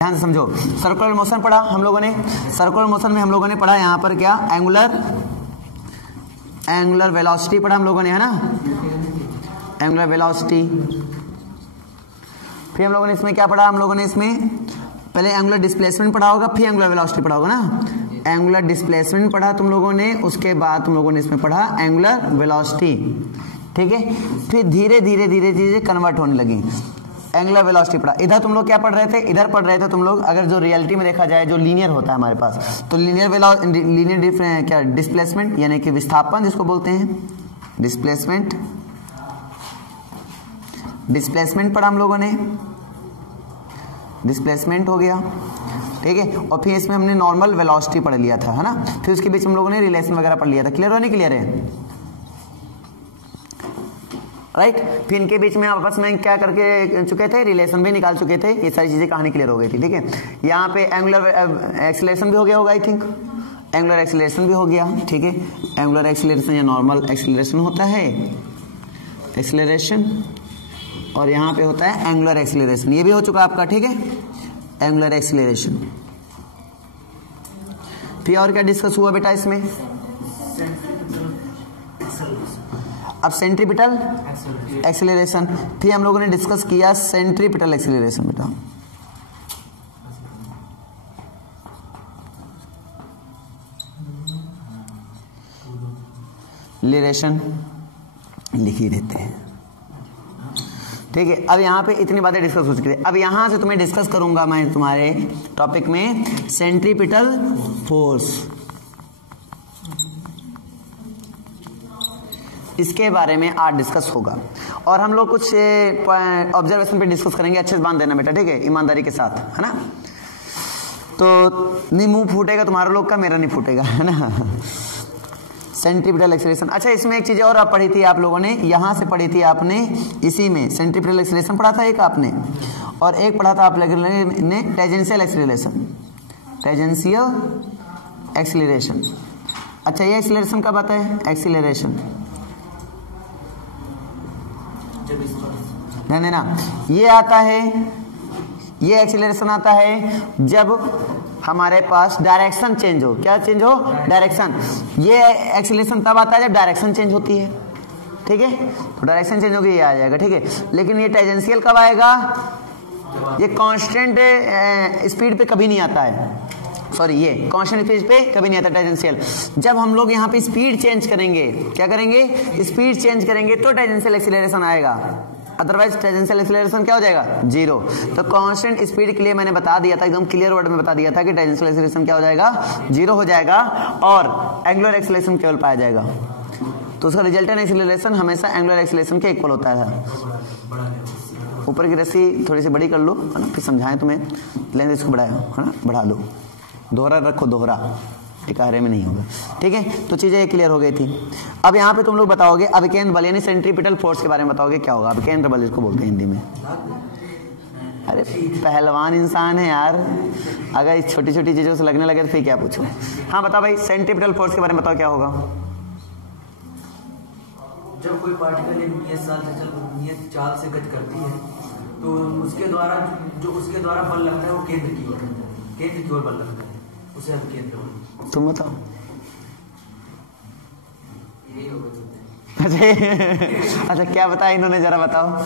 ध्यान से समझो। सर्कुलर मोशन पढ़ा हम लोगों ने, सर्कुलर मोशन में हम लोगों ने पढ़ा यहाँ पर क्या, एंगुलर वेलोसिटी पढ़ा हम लोगों ने, है ना, एंगुलर वेलोसिटी। फिर हम लोगों ने इसमें क्या पढ़ा, हम लोगों ने इसमें पहले एंगुलर डिस्प्लेसमेंट पढ़ा होगा, फिर एंगुलर वेलोसिटी पढ़ा होगा ना। एंगुलर डिस्प्लेसमेंट पढ़ा तुम लोगों ने, उसके बाद तुम लोगों ने इसमें पढ़ा एंगुलर वेलोसिटी, ठीक है। फिर धीरे धीरे धीरे धीरे कन्वर्ट होने लगी, एंगुलर वेलोसिटी पढ़ा। इधर तुम लोग क्या पढ़ रहे थे, इधर पढ़ रहे थे तुम लोग, अगर जो रियलिटी में देखा जाए जो लीनियर होता है हमारे पास, तो लीनियर क्या डिस्प्लेसमेंट यानी कि विस्थापन जिसको बोलते हैं, डिस्प्लेसमेंट पढ़ा हम लोगों ने, डिस्प्लेसमेंट हो गया, ठीक है। और फिर इसमें हमने नॉर्मल वेलोसिटी पढ़ लिया था, है ना। फिर उसके बीच हम लोगों ने रिलेशन वगैरह पढ़ लिया था। क्लियर हो नहीं क्लियर है, राइट। फिर इनके बीच में आपस में क्या करके चुके थे, रिलेशन भी निकाल चुके थे, ये सारी चीजें कहानी क्लियर हो गई थी, ठीक है। यहाँ पे एंगुलर एक्सीलरेशन भी हो गया होगा, आई थिंक एंगुलर एक्सीलरेशन भी हो गया, ठीक है। एंगुलर एक्सीलरेशन या नॉर्मल एक्सीलरेशन होता है, एक्सीलरेशन, और यहाँ पे होता है एंगुलर एक्सीलरेशन, ये भी हो चुका आपका, ठीक है, एंगुलर एक्सीलरेशन। फिर और क्या डिस्कस हुआ बेटा इसमें, अब सेंट्रीपिटल एक्सीलरेशन। फिर हम लोगों ने डिस्कस किया सेंट्रीपिटल एक्सीलरेशन बेटा, एक्सीलरेशन लिख ही देते हैं, ठीक है। अब यहाँ पे इतनी बातें डिस्कस हो चुकी है। अब यहाँ से तुम्हें डिस्कस करूंगा मैं तुम्हारे टॉपिक में सेंट्रीपिटल फोर्स, इसके बारे में आज डिस्कस होगा। और हम लोग कुछ ऑब्जर्वेशन पे डिस्कस करेंगे, अच्छे से बांध देना बेटा, ठीक है, ईमानदारी के साथ, है ना। तो नहीं मुंह फूटेगा तुम्हारे लोग का, मेरा नहीं फूटेगा, है ना। Centripetal acceleration. अच्छा, इसमें एक चीज और आप पढ़ी थी आप लोगों ने, यहां से पढ़ी थी आपने, इसी में सेंट्रीपिटल एक्सीलरेशन पढ़ा था एक आपने, और एक पढ़ा था आप लोगों ने टेंजेंशियल एक्सीलरेशन, टेंजेंशियल एक्सीलरेशन। अच्छा, ये एक्सीलरेशन कब आता है, एक्सीलरेशन ध्यान देना, ये आता है, ये एक्सीलरेशन आता है जब हमारे पास डायरेक्शन चेंज हो। क्या चेंज हो, डायरेक्शन। ये एक्सीलरेशन तब आता है जब डायरेक्शन चेंज होती है, ठीक है। तो डायरेक्शन चेंज होगी, ये आ जाएगा, ठीक है। लेकिन ये टेंजेंशियल कब आएगा, ये कांस्टेंट स्पीड पे कभी नहीं आता है, सॉरी ये कांस्टेंट स्पीड पे कभी नहीं आता टेंजेंशियल। जब हम लोग यहाँ पे स्पीड चेंज करेंगे, क्या करेंगे, स्पीड चेंज करेंगे तो टेंजेंशियल एक्सीलरेशन आएगा, अदरवाइज टेंजेंशियल एक्सीलरेशन क्या हो जाएगा, जीरो। तो कांस्टेंट स्पीड के लिए मैंने बता दिया था, एकदम क्लियर वर्ड में बता दिया था कि टेंजेंशियल एक्सीलरेशन क्या हो जाएगा, जीरो हो जाएगा, और एंगुलर एक्सीलरेशन केवल पाया जाएगा। तो उसका रिजल्टेंट एक्सीलरेशन हमेशा एंगुलर एक्सीलरेशन के इक्वल होता है। ऊपर की रस्सी थोड़ी सी बड़ी कर लो, है ना, फिर समझाएं तुम्हें, लेंथ इसको बढ़ाया, है ना, बढ़ा लो, दोहरा रखो, दोहरा टिकारे में नहीं होगा, ठीक है। तो चीजें क्लियर हो गई थी। अब यहाँ पे तुम लोग बताओगे अभिकेंद्र बल यानी सेंट्रीपिटल फोर्स के बारे में बताओगे, क्या होगा अभिकेंद्र बल, इसको बोलते हैं हिंदी में। अरे पहलवान इंसान है यार, अगर इस छोटी छोटी चीजों से लगने लगे तो फिर क्या पूछो। हाँ बताओ भाई, सेंट्रीपिटल फोर्स के बारे में बताओ क्या होगा। जब कोई पार्टिकल एक नियत चाल से गति करती है, तो उसके द्वारा बल लगता है वो केंद्र की ओर बल लगता है, उसे हम केंद्र बल। तुम बताओ। यही होगा। अच्छा क्या बताया इन्होंने, जरा बताओ।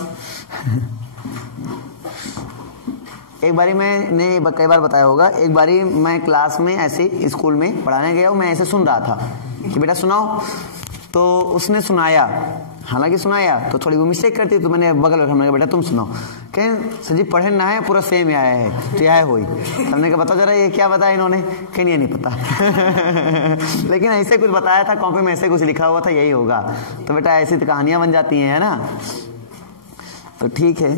एक बारी मैंने कई बार बताया होगा, एक बारी मैं क्लास में ऐसे स्कूल में पढ़ाने गया हूँ, मैं ऐसे सुन रहा था कि बेटा सुनाओ, तो उसने सुनाया, हालांकि सुनाया तो थोड़ी वो मिस्टेक करती, तो मैंने बगल में कहा बेटा तुम सुनाओ, कहें सर जी पढ़े ना है, पूरा सेम ही आया है, तो यह हुई। हमने कहा बताओ जरा ये क्या बताया इन्होंने, कहीं ये नहीं पता। लेकिन ऐसे कुछ बताया था, कॉपी में ऐसे कुछ लिखा हुआ था, यही होगा। तो बेटा ऐसी तो कहानियां बन जाती हैं, है ना। तो ठीक है,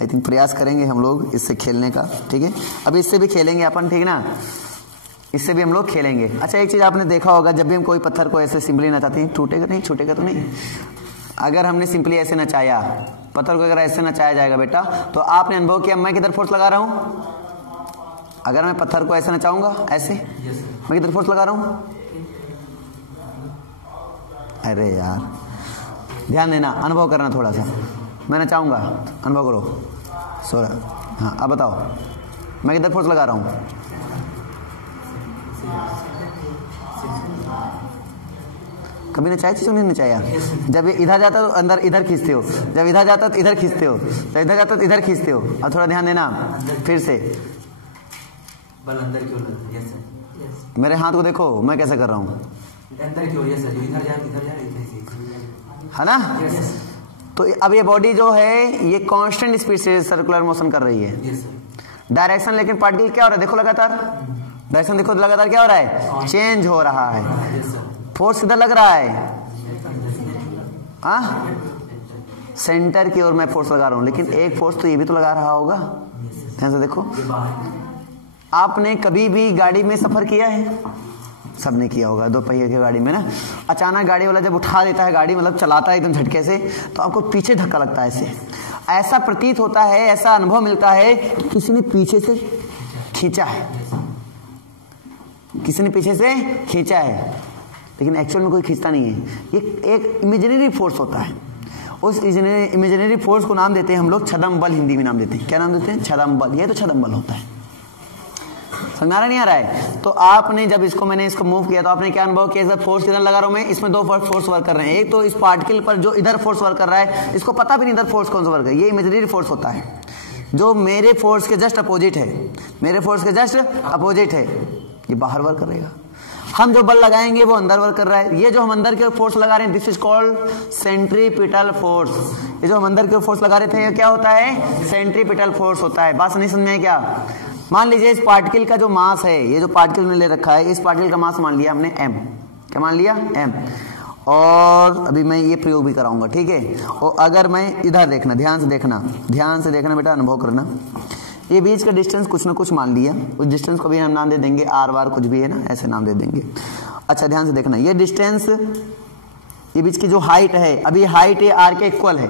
आई थिंक प्रयास करेंगे हम लोग इससे खेलने का, ठीक है। अभी इससे भी खेलेंगे अपन, ठीक ना, इससे भी हम लोग खेलेंगे। अच्छा एक चीज आपने देखा होगा, जब भी हम कोई पत्थर को ऐसे सिंपली नचाते हैं, टूटेगा नहीं, छूटेगा तो नहीं। अगर हमने सिंपली ऐसे नचाया पत्थर को, अगर ऐसे नचाया जाएगा बेटा, तो आपने अनुभव किया मैं किधर फोर्स लगा रहा हूं। अगर मैं पत्थर को ऐसे नचाऊंगा, ऐसे मैं किधर फोर्स लगा रहा हूं। अरे यार ध्यान देना, अनुभव करना थोड़ा सा। मैं नचाऊंगा, अनुभव करो। हाँ अब बताओ, मैं किधर फोर्स लगा रहा हूँ? कभी नचाया चीज नहीं नचाया? जब ये इधर जाता तो अंदर इधर खींचते हो, जब इधर जाता तो इधर खींचते हो, जब इधर जाता तो इधर खींचते हो। अब थोड़ा ध्यान देना फिर से, बल अंदर क्यों लगता है? Yes sir. मेरे हाथ को देखो मैं कैसे कर रहा हूँ, अंदर क्यों? Yes sir. इधर जा है ना? यस। तो अब ये बॉडी जो है ये कांस्टेंट स्पीड से सर्कुलर मोशन कर रही है। Yes sir. डायरेक्शन लेकिन पार्टिकल क्या हो रहा है देखो, लगातार डायरेक्शन देखो, लगातार क्या हो रहा है? चेंज हो रहा है। Yes sir. फोर्स किधर लग रहा है? हाँ, सेंटर की ओर मैं फोर्स लगा रहा हूँ, लेकिन एक फोर्स तो ये भी तो लगा रहा होगा। ध्यान से देखो, आपने कभी भी गाड़ी में सफर किया है? सबने किया होगा, दो पहिए की गाड़ी में ना। अचानक गाड़ी वाला जब उठा देता है गाड़ी, मतलब चलाता है एकदम झटके से, तो आपको पीछे धक्का लगता है। ऐसे ऐसा प्रतीत होता है, ऐसा अनुभव मिलता है कि किसी ने पीछे से खींचा है, किसी ने पीछे से खींचा है, लेकिन एक्चुअल में कोई खींचता नहीं है। ये एक इमेजिनरी फोर्स होता है। उस इमेजिनरी फोर्स को नाम देते हैं हम लोग छदम बल, हिंदी में नाम देते हैं। क्या नाम देते हैं? छदम बल। ये तो छदम बल होता है। समझा नहीं आ रहा है? तो आपने जब मैंने इसको मूव किया तो आपने क्या अनुभव किया? इधर फोर्स किधर लगा रहा हूं मैं? इसमें दो फोर्स वर्क कर रहे हैं। एक तो इस पार्टिकल पर जो इधर फोर्स वर्क कर रहा है, इसको पता भी नहीं इधर फोर्स कौन सा वर्क है। ये इमेजिनरी फोर्स होता है जो मेरे फोर्स के जस्ट अपोजिट है, मेरे फोर्स के जस्ट अपोजिट है। ये बाहर वर्क करेगा। हम जो बल लगाएंगे वो अंदर वर्क कर रहा है। ये जो हम अंदर के फोर्स लगा रहे हैं, this is called centripetal force. ये जो हम अंदर के फोर्स लगा रहे थे, ये क्या होता है? सेंट्रीपिटल फोर्स होता है। बात नहीं समझ में क्या? मान लीजिए इस पार्टिकल का जो मास है, ये जो पार्टिकल में ले रखा है, इस पार्टिकल का मास मान लिया हमने m। क्या मान लिया? m। और अभी मैं ये प्रयोग भी कराऊंगा, ठीक है? और अगर मैं इधर देखना, ध्यान से देखना, ध्यान से देखना बेटा, अनुभव करना। ये बीच का डिस्टेंस कुछ ना कुछ मान लिया, उस डिस्टेंस को भी हम नाम दे देंगे r बार, कुछ भी है ना, ऐसे नाम दे देंगे। अच्छा ध्यान से देखना, ये डिस्टेंस, ये बीच की जो हाइट है, अभी हाइट ये आर के इक्वल है।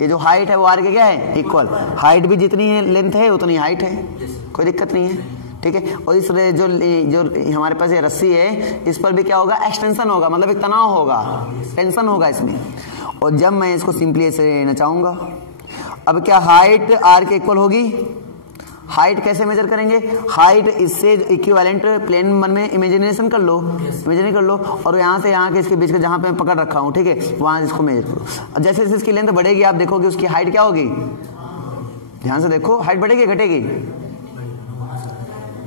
ये जो हाइट है वो आर के क्या है? इक्वल। हाइट भी जितनी है लेंथ है उतनी हाइट है, कोई दिक्कत नहीं है, ठीक है? और इस जो हमारे पास ये रस्सी है, इस पर भी क्या होगा? एक्सटेंशन होगा, मतलब एक तनाव होगा, टेंशन होगा इसमें। और जब मैं इसको सिंपली ऐसे नचाऊंगा, अब क्या हाइट आर के इक्वल होगी? हाइट कैसे मेजर करेंगे? हाइट इससे इक्विवेलेंट प्लेन मन में इमेजिनेशन कर लो, इमेजिन कर लो, और यहाँ से यहाँ के इसके बीच का जहाँ पे मैं पकड़ रखा हूँ, ठीक है, वहां इसको मेजर करो। अब जैसे जैसे इसकी लेंथ बढ़ेगी आप देखोगे उसकी हाइट क्या होगी? ध्यान से देखो, हाइट बढ़ेगी घटेगी?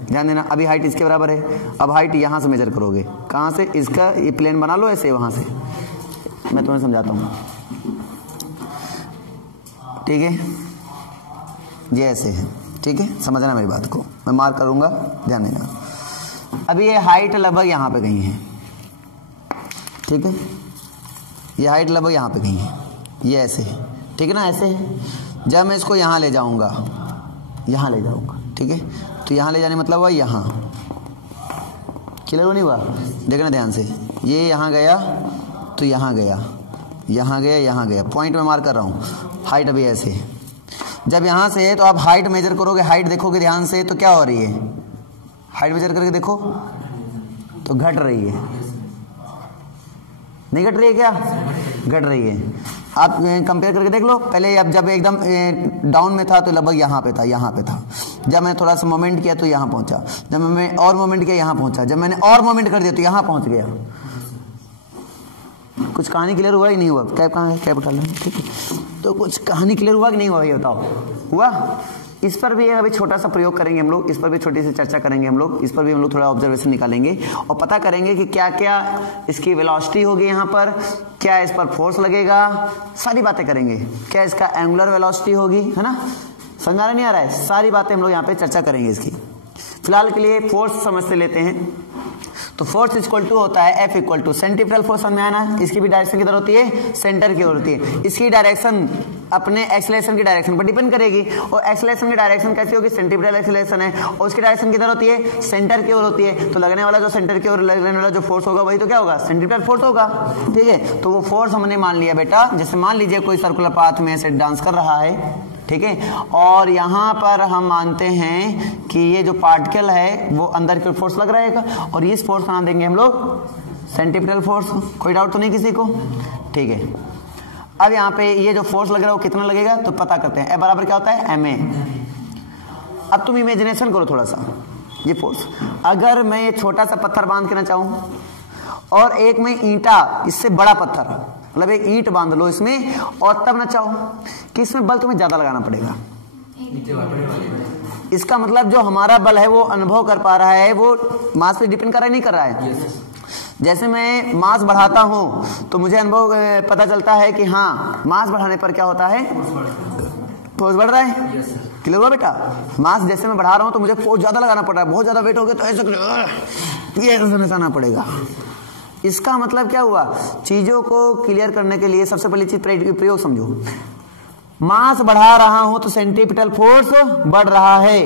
ध्यान देना, अभी हाइट इसके बराबर है। अब हाइट यहाँ से मेजर करोगे, कहाँ से? इसका ये प्लेन बना लो ऐसे, वहां से। मैं तुम्हें समझाता हूँ, ठीक है? ये ऐसे है, ठीक है? समझना मेरी बात को, मैं मार्क करूंगा, ध्यान देना। अभी ये हाइट लगभग यहाँ पे कहीं है, ठीक है? ये हाइट लगभग यहाँ पे कहीं है, ये ऐसे है, ठीक है ना? ऐसे है। जब मैं इसको यहाँ ले जाऊंगा, यहाँ ले जाऊंगा, ठीक है? तो यहाँ ले जाने मतलब हुआ यहाँ, क्लियर नहीं हुआ? देखना ध्यान से, ये यहाँ गया तो यहाँ गया, यहाँ गया, यहाँ गया, पॉइंट में मार्क कर रहा हूँ। हाइट अभी ऐसे है। जब यहाँ से है तो आप हाइट मेजर करोगे, हाइट देखोगे ध्यान से, तो क्या हो रही है? हाइट मेजर करके देखो तो घट रही है, नहीं घट रही है? क्या घट रही है? आप कंपेयर करके देख लो। पहले अब जब एकदम डाउन में था तो लगभग यहाँ पे था, यहाँ पे था। जब मैंने थोड़ा सा मोमेंट किया तो यहाँ पहुंचा, जब मैंने और मोमेंट किया यहाँ पहुंचा, जब मैंने और मोमेंट कर दिया तो यहाँ पहुंच गया। कुछ कहानी क्लियर हुआ ही नहीं हुआ? कैब कहाँ है? कैब उठा लो, ठीक है? तो कुछ कहानी क्लियर हुआ कि नहीं हुआ, ये बताओ। हुआ? इस पर भी अभी छोटा सा प्रयोग करेंगे हम लोग, इस पर भी छोटी सी चर्चा करेंगे हम लोग, इस पर भी हम लोग थोड़ा ऑब्जर्वेशन निकालेंगे और पता करेंगे कि क्या क्या इसकी वेलोसिटी होगी यहाँ पर, क्या इस पर फोर्स लगेगा, सारी बातें करेंगे। क्या इसका एंगुलर वेलोसिटी होगी, है ना? समझा नहीं आ रहा है? सारी बातें हम लोग यहाँ पे चर्चा करेंगे इसकी। फिलहाल के लिए फोर्स समझते लेते हैं। तो फोर्स इक्वल टू होता है F equal to centrifugal force. समझ में आना? इसकी भी डायरेक्शन किधर होती है? सेंटर की ओर होती है। इसकी डायरेक्शन अपने एक्सेलरेशन की डायरेक्शन पर डिपेंड करेगी, और एक्सेलरेशन की डायरेक्शन कैसी होगी? सेंट्रीफ्यूगल एक्सेलरेशन है, और उसकी डायरेक्शन किधर होती है? सेंटर की ओर होती है। तो लगने वाला जो सेंटर की ओर लगने वाला जो फोर्स होगा वही तो क्या होगा? सेंट्रीफ्यूगल फोर्स होगा, ठीक है? तो वो फोर्स हमने मान लिया बेटा। जैसे मान लीजिए कोई सर्कुलर पाथ में ऐसे डांस कर रहा है, ठीक है, और यहाँ पर हम मानते हैं कि ये जो पार्टिकल है वो अंदर की फोर्स लग रहेगा, और इस फोर्स का नाम देंगे हम लोग सेंट्रीफ्यूगल फोर्स। कोई डाउट तो नहीं किसी को? ठीक है। अब यहाँ पे ये जो फोर्स लग रहा है वो कितना लगेगा तो पता करते हैं। ए बराबर क्या होता है? ma। अब तुम इमेजिनेशन करो थोड़ा सा, ये फोर्स, अगर मैं ये छोटा सा पत्थर बांध के ना चाहूं और एक में ईंटा, इससे बड़ा पत्थर, मतलब एक ईंट बांध लो इसमें, और तब ना चाहो कि इसमें बल तुम्हें ज्यादा लगाना पड़ेगा। इसका मतलब जो हमारा बल है वो अनुभव कर पा रहा है, वो मास पे डिपेंड कर रहा है, नहीं कर रहा है। जैसे मैं मास बढ़ाता हूं तो मुझे अनुभव पता चलता है कि हाँ मास बढ़ाने पर क्या होता है, फोर्स बढ़ रहा है। क्लियर हुआ बेटा? मास जैसे मैं बढ़ा रहा हूं तो मुझे फोर्स ज्यादा लगाना पड़ रहा है, बहुत ज्यादा वेट हो गया तो ऐसे नचाना पड़ेगा। इसका मतलब क्या हुआ, चीजों को क्लियर करने के लिए सबसे पहली चीज प्रयोग समझो। मास बढ़ा रहा हूं तो सेंट्रीपिटल फोर्स बढ़ रहा है,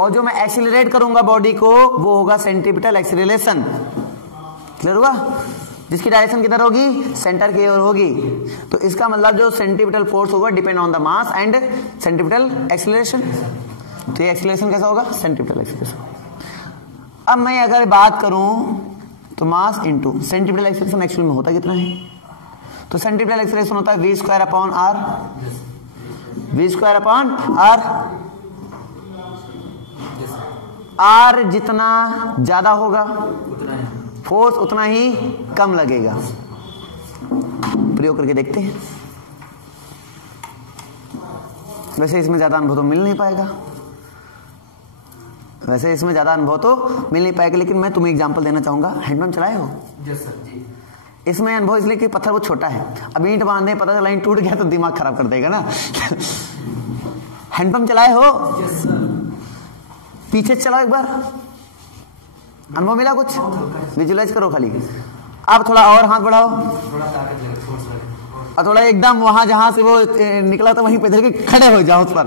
और जो मैं एक्सीलरेट करूंगा बॉडी को वो होगा सेंट्रीपिटल एक्सीलरेशन। क्लियर हुआ? जिसकी डायरेक्शन किधर होगी, सेंटर की ओर होगी। तो इसका मतलब जो सेंट्रीपिटल फोर्स होगा depend on the mass and centripetal acceleration. तो ये एक्सीलरेशन कैसा होगा, सेंट्रीपिटल एक्सीलरेशन। अब मैं अगर बात करूं तो mass into centripetal acceleration actual में होता कितना है, तो सेंट्रीपिटल एक्सीलरेशन होता है v square upon R, v square upon R. R जितना ज्यादा होगा फोर्स उतना ही कम लगेगा। प्रयोग करके देखते हैं। वैसे इसमें ज्यादा अनुभव तो मिल नहीं पाएगा, वैसे इसमें ज्यादा अनुभव तो मिल नहीं पाएगा, लेकिन मैं तुम्हें एग्जांपल देना चाहूंगा। हैंडपंप चलाए हो? यस सर जी। इसमें अनुभव इसलिए कि पत्थर वो छोटा है, अब ईंट बांधे पता चला ईंट टूट गया तो दिमाग खराब कर देगा ना। हैंडपंप चलाए हो? Yes sir. पीछे चलाओ एक बार, अनुभव मिला कुछ? विजुलाइज करो खाली। अब थोड़ा और हाथ बढ़ाओ, थोड़ा ताकत लगे, फोर्स लगे, और थोड़ा एकदम वहां जहां से वो निकला तो वहीं पे के खड़े हो जाओ उस पर।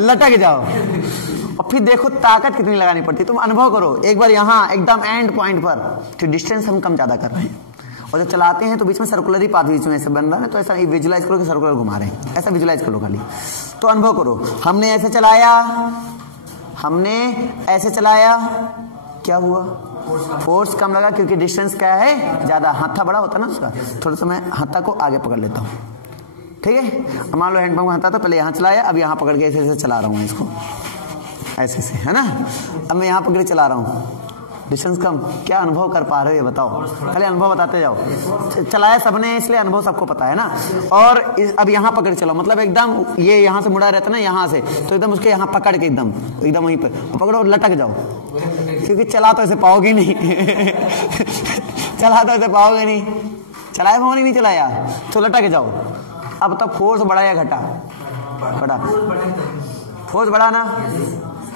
लटक जाओ और फिर देखो ताकत कितनी लगानी पड़ती है। तुम अनुभव करो एक बार यहाँ एकदम एंड पॉइंट पर, तो डिस्टेंस हम कम ज्यादा कर रहे हैं, और जब चलाते हैं तो बीच में सर्कुलर ही पाथ बीच में ऐसे बन रहा है, तो ऐसा विजुलाइज करो कि सर्कुलर घुमा रहे हैं, ऐसा विजुलाइज करो खाली। तो अनुभव करो, हमने ऐसे चलाया, हमने ऐसे चलाया, क्या हुआ, फोर्स कम लगा क्योंकि डिस्टेंस क्या है ज्यादा। हत्था बड़ा होता ना उसका, थोड़ा सा मैं हत्था को आगे पकड़ लेता हूँ, ठीक है। मान लो हैंडपंप का हत्था तो पहले यहाँ चलाया, अब यहाँ पकड़ के ऐसे ऐसे चला रहा हूँ इसको, ऐसे ऐसे, है ना। अब मैं यहाँ पकड़ के चला रहा हूँ, डिस्टेंस कम। क्या अनुभव कर पा रहे हो ये बताओ, खाली अनुभव बताते जाओ। चलाया सबने इसलिए अनुभव सबको पता है ना। और अब यहाँ पकड़ चलो, मतलब एकदम ये यहाँ से मुड़ा रहता ना, यहाँ से तो एकदम उसके यहाँ पकड़ के एकदम एकदम वहीं पर पकड़ो और लटक जाओ, क्योंकि चला तो ऐसे पाओगे नहीं। चला तो ऐसे पाओगे नहीं, चलाया भावनी नहीं चलाया तो लटक जाओ। अब तक फोर्स बढ़ा या घटा? बढ़ा। फोर्स बढ़ा ना,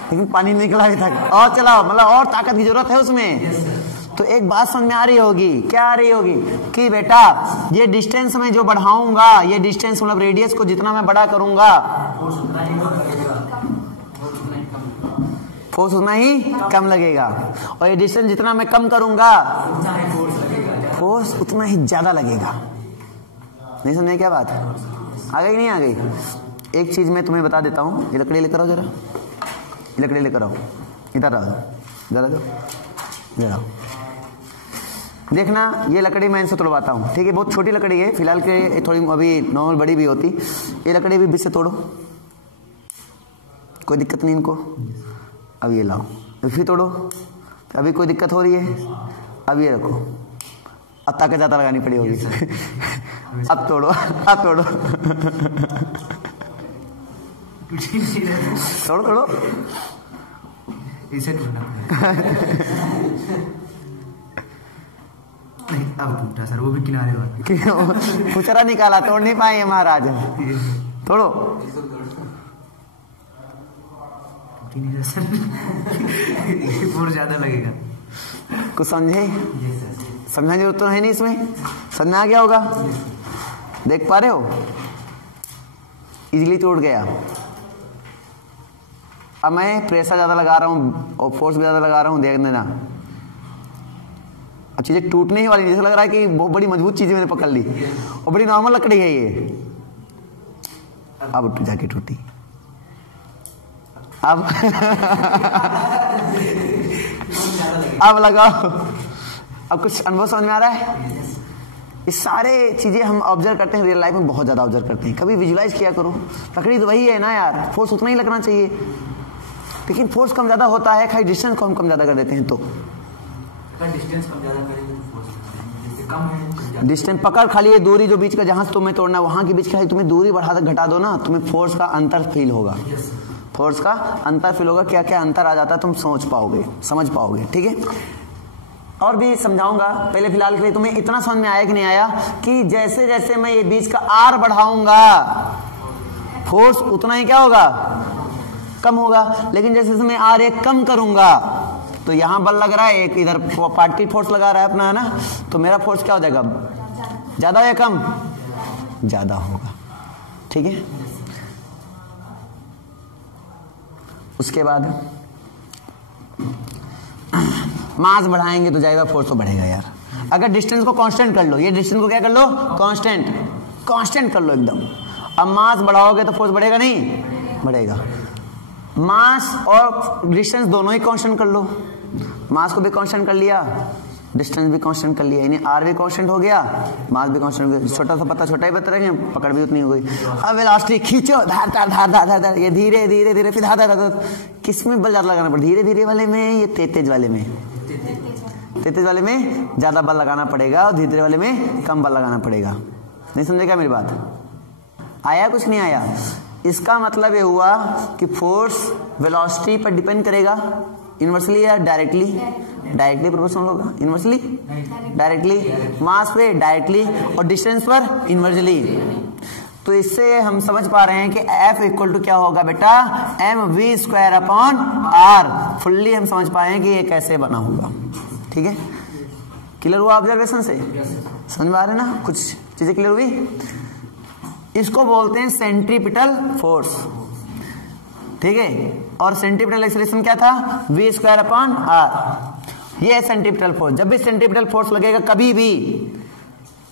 लेकिन पानी निकला भी था, और चलाओ, मतलब और ताकत की जरूरत है उसमें। तो एक बात समझ में आ रही होगी, क्या आ रही होगी कि बेटा ये डिस्टेंस में जो बढ़ाऊंगा, ये डिस्टेंस मतलब रेडियस को जितना मैं बड़ा करूंगा फोर्स उतना ही कम लगेगा, और ये डिस्टेंस जितना मैं कम करूंगा फोर्स उतना ही ज्यादा लगेगा। नहीं समझे क्या बात? आ गई नहीं आ गई? एक चीज मैं तुम्हें बता देता हूँ, ये लकड़ी लेकर आओ जरा, लकड़ी लेकर आओ, इधर आओ जरा, जरा देखना। ये लकड़ी मैं इनसे तोड़वाता हूँ, ठीक है। बहुत छोटी लकड़ी है फिलहाल के, थोड़ी अभी नॉर्मल बड़ी भी होती। ये लकड़ी भी बीच से तोड़ो, कोई दिक्कत नहीं इनको। अब ये लाओ, फिर तोड़ो, अभी कोई दिक्कत हो रही है, अब ये रखो, अब ताकत ज्यादा लगानी पड़ी होगी। अब तोड़ो, अब तोड़ो, तोड़ो तोड़ो, इसे नहीं, अब टूटा सर, वो भी किनारे पर कुचरा निकाला, तोड़ नहीं पाए महाराज। तोड़ो और ज्यादा लगेगा। कुछ समझे? समझने की जरूरत तो है नहीं इसमें, समझ में आ गया होगा। देख पा रहे हो, इजीली टूट गया। अब मैं प्रेशर ज्यादा लगा रहा हूँ और फोर्स भी ज्यादा लगा रहा हूँ, देख देना अब चीजें टूटने ही वाली, जैसे लग रहा है कि बहुत बड़ी मजबूत चीजें मैंने पकड़ ली, और बड़ी नॉर्मल लकड़ी है ये। अब जाके टूटी। अब लगाओ। अब कुछ अनुभव समझ में आ रहा है? ये सारे चीजें हम ऑब्जर्व करते हैं रियल लाइफ में, बहुत ज्यादा ऑब्जर्व करते हैं। कभी विजुलाइज किया करो, लकड़ी तो वही है ना यार, फोर्स उतना ही लगना चाहिए। लेकिन फोर्स कम ज्यादा होता है, खाली डिस्टेंस को हम कम ज्यादा कर देते हैं। तो डिस्टेंस कम ज्यादा करेंगे तो फोर्स कम है। डिस्टेंस पकड़, खाली ये दूरी जो बीच का जहां से तुम्हें तोड़ना है वहां के बीच का तुम्हें दूरी बढ़ा घटा दो ना, तुम्हें फोर्स का अंतर फील होगा। फोर्स का अंतर फील होगा, क्या क्या अंतर आ जाता है तुम समझ पाओगे। ठीक है, और भी समझाऊंगा। पहले फिलहाल के लिए तुम्हें इतना समझ में आया कि नहीं आया कि जैसे जैसे मैं ये बीच का आर बढ़ाऊंगा फोर्स उतना ही क्या होगा, कम होगा। लेकिन जैसे मैं आर एक कम करूंगा तो यहां बल लग रहा है, एक इधर पार्टिकल फोर्स लगा रहा है अपना, है ना, तो मेरा फोर्स क्या हो जाएगा, ज्यादा या कम, ज्यादा होगा। ठीक है, उसके बाद मास बढ़ाएंगे तो जाएगा फोर्स तो बढ़ेगा यार। अगर डिस्टेंस को कांस्टेंट कर लो, ये डिस्टेंस को क्या कर लो, कांस्टेंट कर लो एकदम। अब मास बढ़ाओगे तो फोर्स बढ़ेगा नहीं, बढ़ेगा। मास और डिस्टेंस दोनों ही कांस्टेंट कर लो, मास को भी कांस्टेंट कर लिया, डिस्टेंस भी कांस्टेंट कर लिया, यानी आर भी कांस्टेंट हो गया, मास भी कांस्टेंट हो गया। छोटा सा पता छोटा ही पता रहेंगे, पकड़ भी उतनी हो गई। अब वेलोसिटी खींचो, धार धार धार धार धार धार, ये धीरे धीरे धीरे, फिर धार धार धार। किस में बल ज्यादा लगाना पड़ेगा, धीरे धीरे वाले में, ये तेज वाले में? तेज वाले में ज्यादा बल लगाना पड़ेगा और धीरे धीरे वाले में कम बल लगाना पड़ेगा। नहीं समझे क्या मेरी बात? आया कुछ नहीं आया? इसका मतलब ये हुआ कि फोर्स वेलोसिटी पर डिपेंड करेगा इनवर्सली या डायरेक्टली? डायरेक्टली प्रोपोर्शनल होगा। इनवर्सली, डायरेक्टली, मास पे डायरेक्टली और डिस्टेंस पर इनवर्सली। तो इससे हम समझ पा रहे हैं कि F इक्वल टू क्या होगा बेटा, mv²/r। फुल्ली हम समझ पाए हैं कि ये कैसे बना होगा। ठीक है, क्लियर हुआ ऑब्जर्वेशन से? समझ में आ रहे ना, कुछ चीजें क्लियर हुई? इसको बोलते हैं सेंट्रीपिटल फोर्स। ठीक है, और सेंट्रीपिटल एक्सीलरेशन क्या था, v²/r। ये है सेंट्रीपिटल फोर्स। जब भी सेंट्रीपिटल फोर्स लगेगा कभी भी,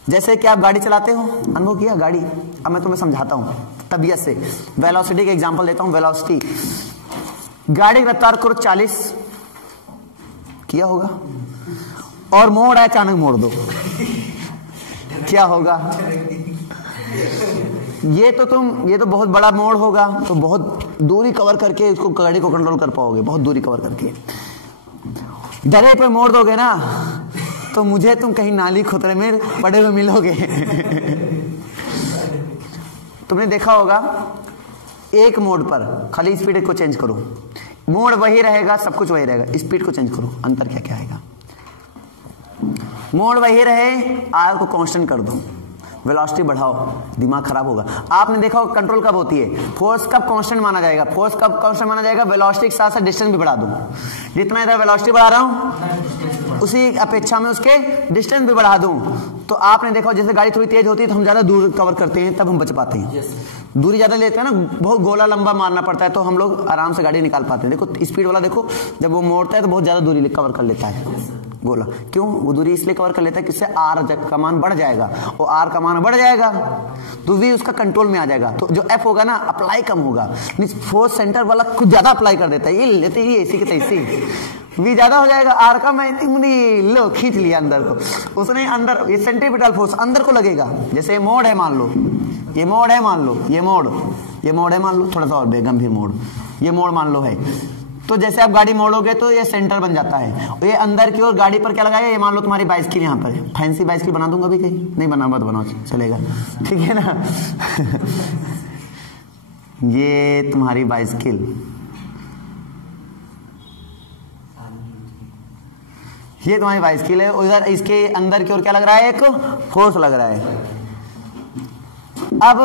जैसे कि आप गाड़ी चलाते हो, अनुभव किया गाड़ी, अब मैं तुम्हें समझाता हूं तबीयत से। वेलोसिटी का एग्जांपल देता हूं। वेलोसिटी, गाड़ी की रफ्तार करो 40 किया होगा और मोड़ है, अचानक मोड़ दो, क्या होगा? ये तो बहुत बड़ा मोड़ होगा, तो बहुत दूरी कवर करके इसको गाड़ी को कंट्रोल कर पाओगे, बहुत दूरी कवर करके। डरे पे मोड़ दोगे ना तो मुझे तुम कहीं नाली खुतरे में पड़े हुए मिलोगे। तुमने देखा होगा एक मोड़ पर खाली स्पीड को चेंज करो, मोड़ वही रहेगा, सब कुछ वही रहेगा, स्पीड को चेंज करो, अंतर क्या क्या आएगा? मोड़ वही रहे, आर को कांस्टेंट कर दो, वेलोसिटी बढ़ाओ, दिमाग खराब होगा। आपने देखा होगा कंट्रोल कब होती है, फोर्स कब कांस्टेंट माना जाएगा, फोर्स कब कांस्टेंट माना जाएगा, वेलोसिटी के साथ साथ डिस्टेंस भी बढ़ा दूं। जितना इधर वेलोसिटी बढ़ा रहा हूं उसी अपेक्षा में उसके डिस्टेंस भी बढ़ा दूं। तो आपने देखा जैसे गाड़ी थोड़ी तेज होती है तो हम ज्यादा दूर कवर करते हैं, तब हम बच पाते हैं। दूरी ज्यादा लेते हैं ना, बहुत गोला लंबा मारना पड़ता है, तो हम लोग आराम से गाड़ी निकाल पाते हैं। देखो स्पीड वाला, देखो जब वो मोड़ता है तो बहुत ज्यादा दूरी कवर कर लेता है गोला। क्यों? वो दूरी इसलिए कवर कर लेता है कि इससे आर का मान बढ़ जाएगा, और आर का मान बढ़ जाएगा तो वी उसका कंट्रोल में आ जाएगा। तो जो एफ होगा ना, अप्लाई कम होगा। फोर्स सेंटर वाला कुछ ज्यादा अप्लाई कर देता है, ये लेते ही ऐसी के तैसी, वी ज्यादा हो जाएगा, आर का मैं लो खींच लिया अंदर को, उसने अंदर, ये सेंट्रीपिटल फोर्स अंदर को लगेगा। जैसे मोड़ है मान लो, ये मोड़ है मान लो, ये मोड़ है मान लो, थोड़ा सा और गंभीर मोड़, ये मोड़ मान लो है। तो जैसे आप गाड़ी मोड़ोगे तो ये सेंटर बन जाता है, और ये अंदर की ओर गाड़ी पर क्या लगाया, ये मान लो तुम्हारी बाइसिकल यहाँ पर है, फैंसी बाइसिकल बना दूंगा भी, कहीं नहीं बना मत बनाओ, चलेगा, ठीक है ना। ये तुम्हारी बाइसिकल, ये तुम्हारी बाइसिकल है, उधर इसके अंदर की ओर क्या लग रहा है, एक फोर्स लग रहा है। अब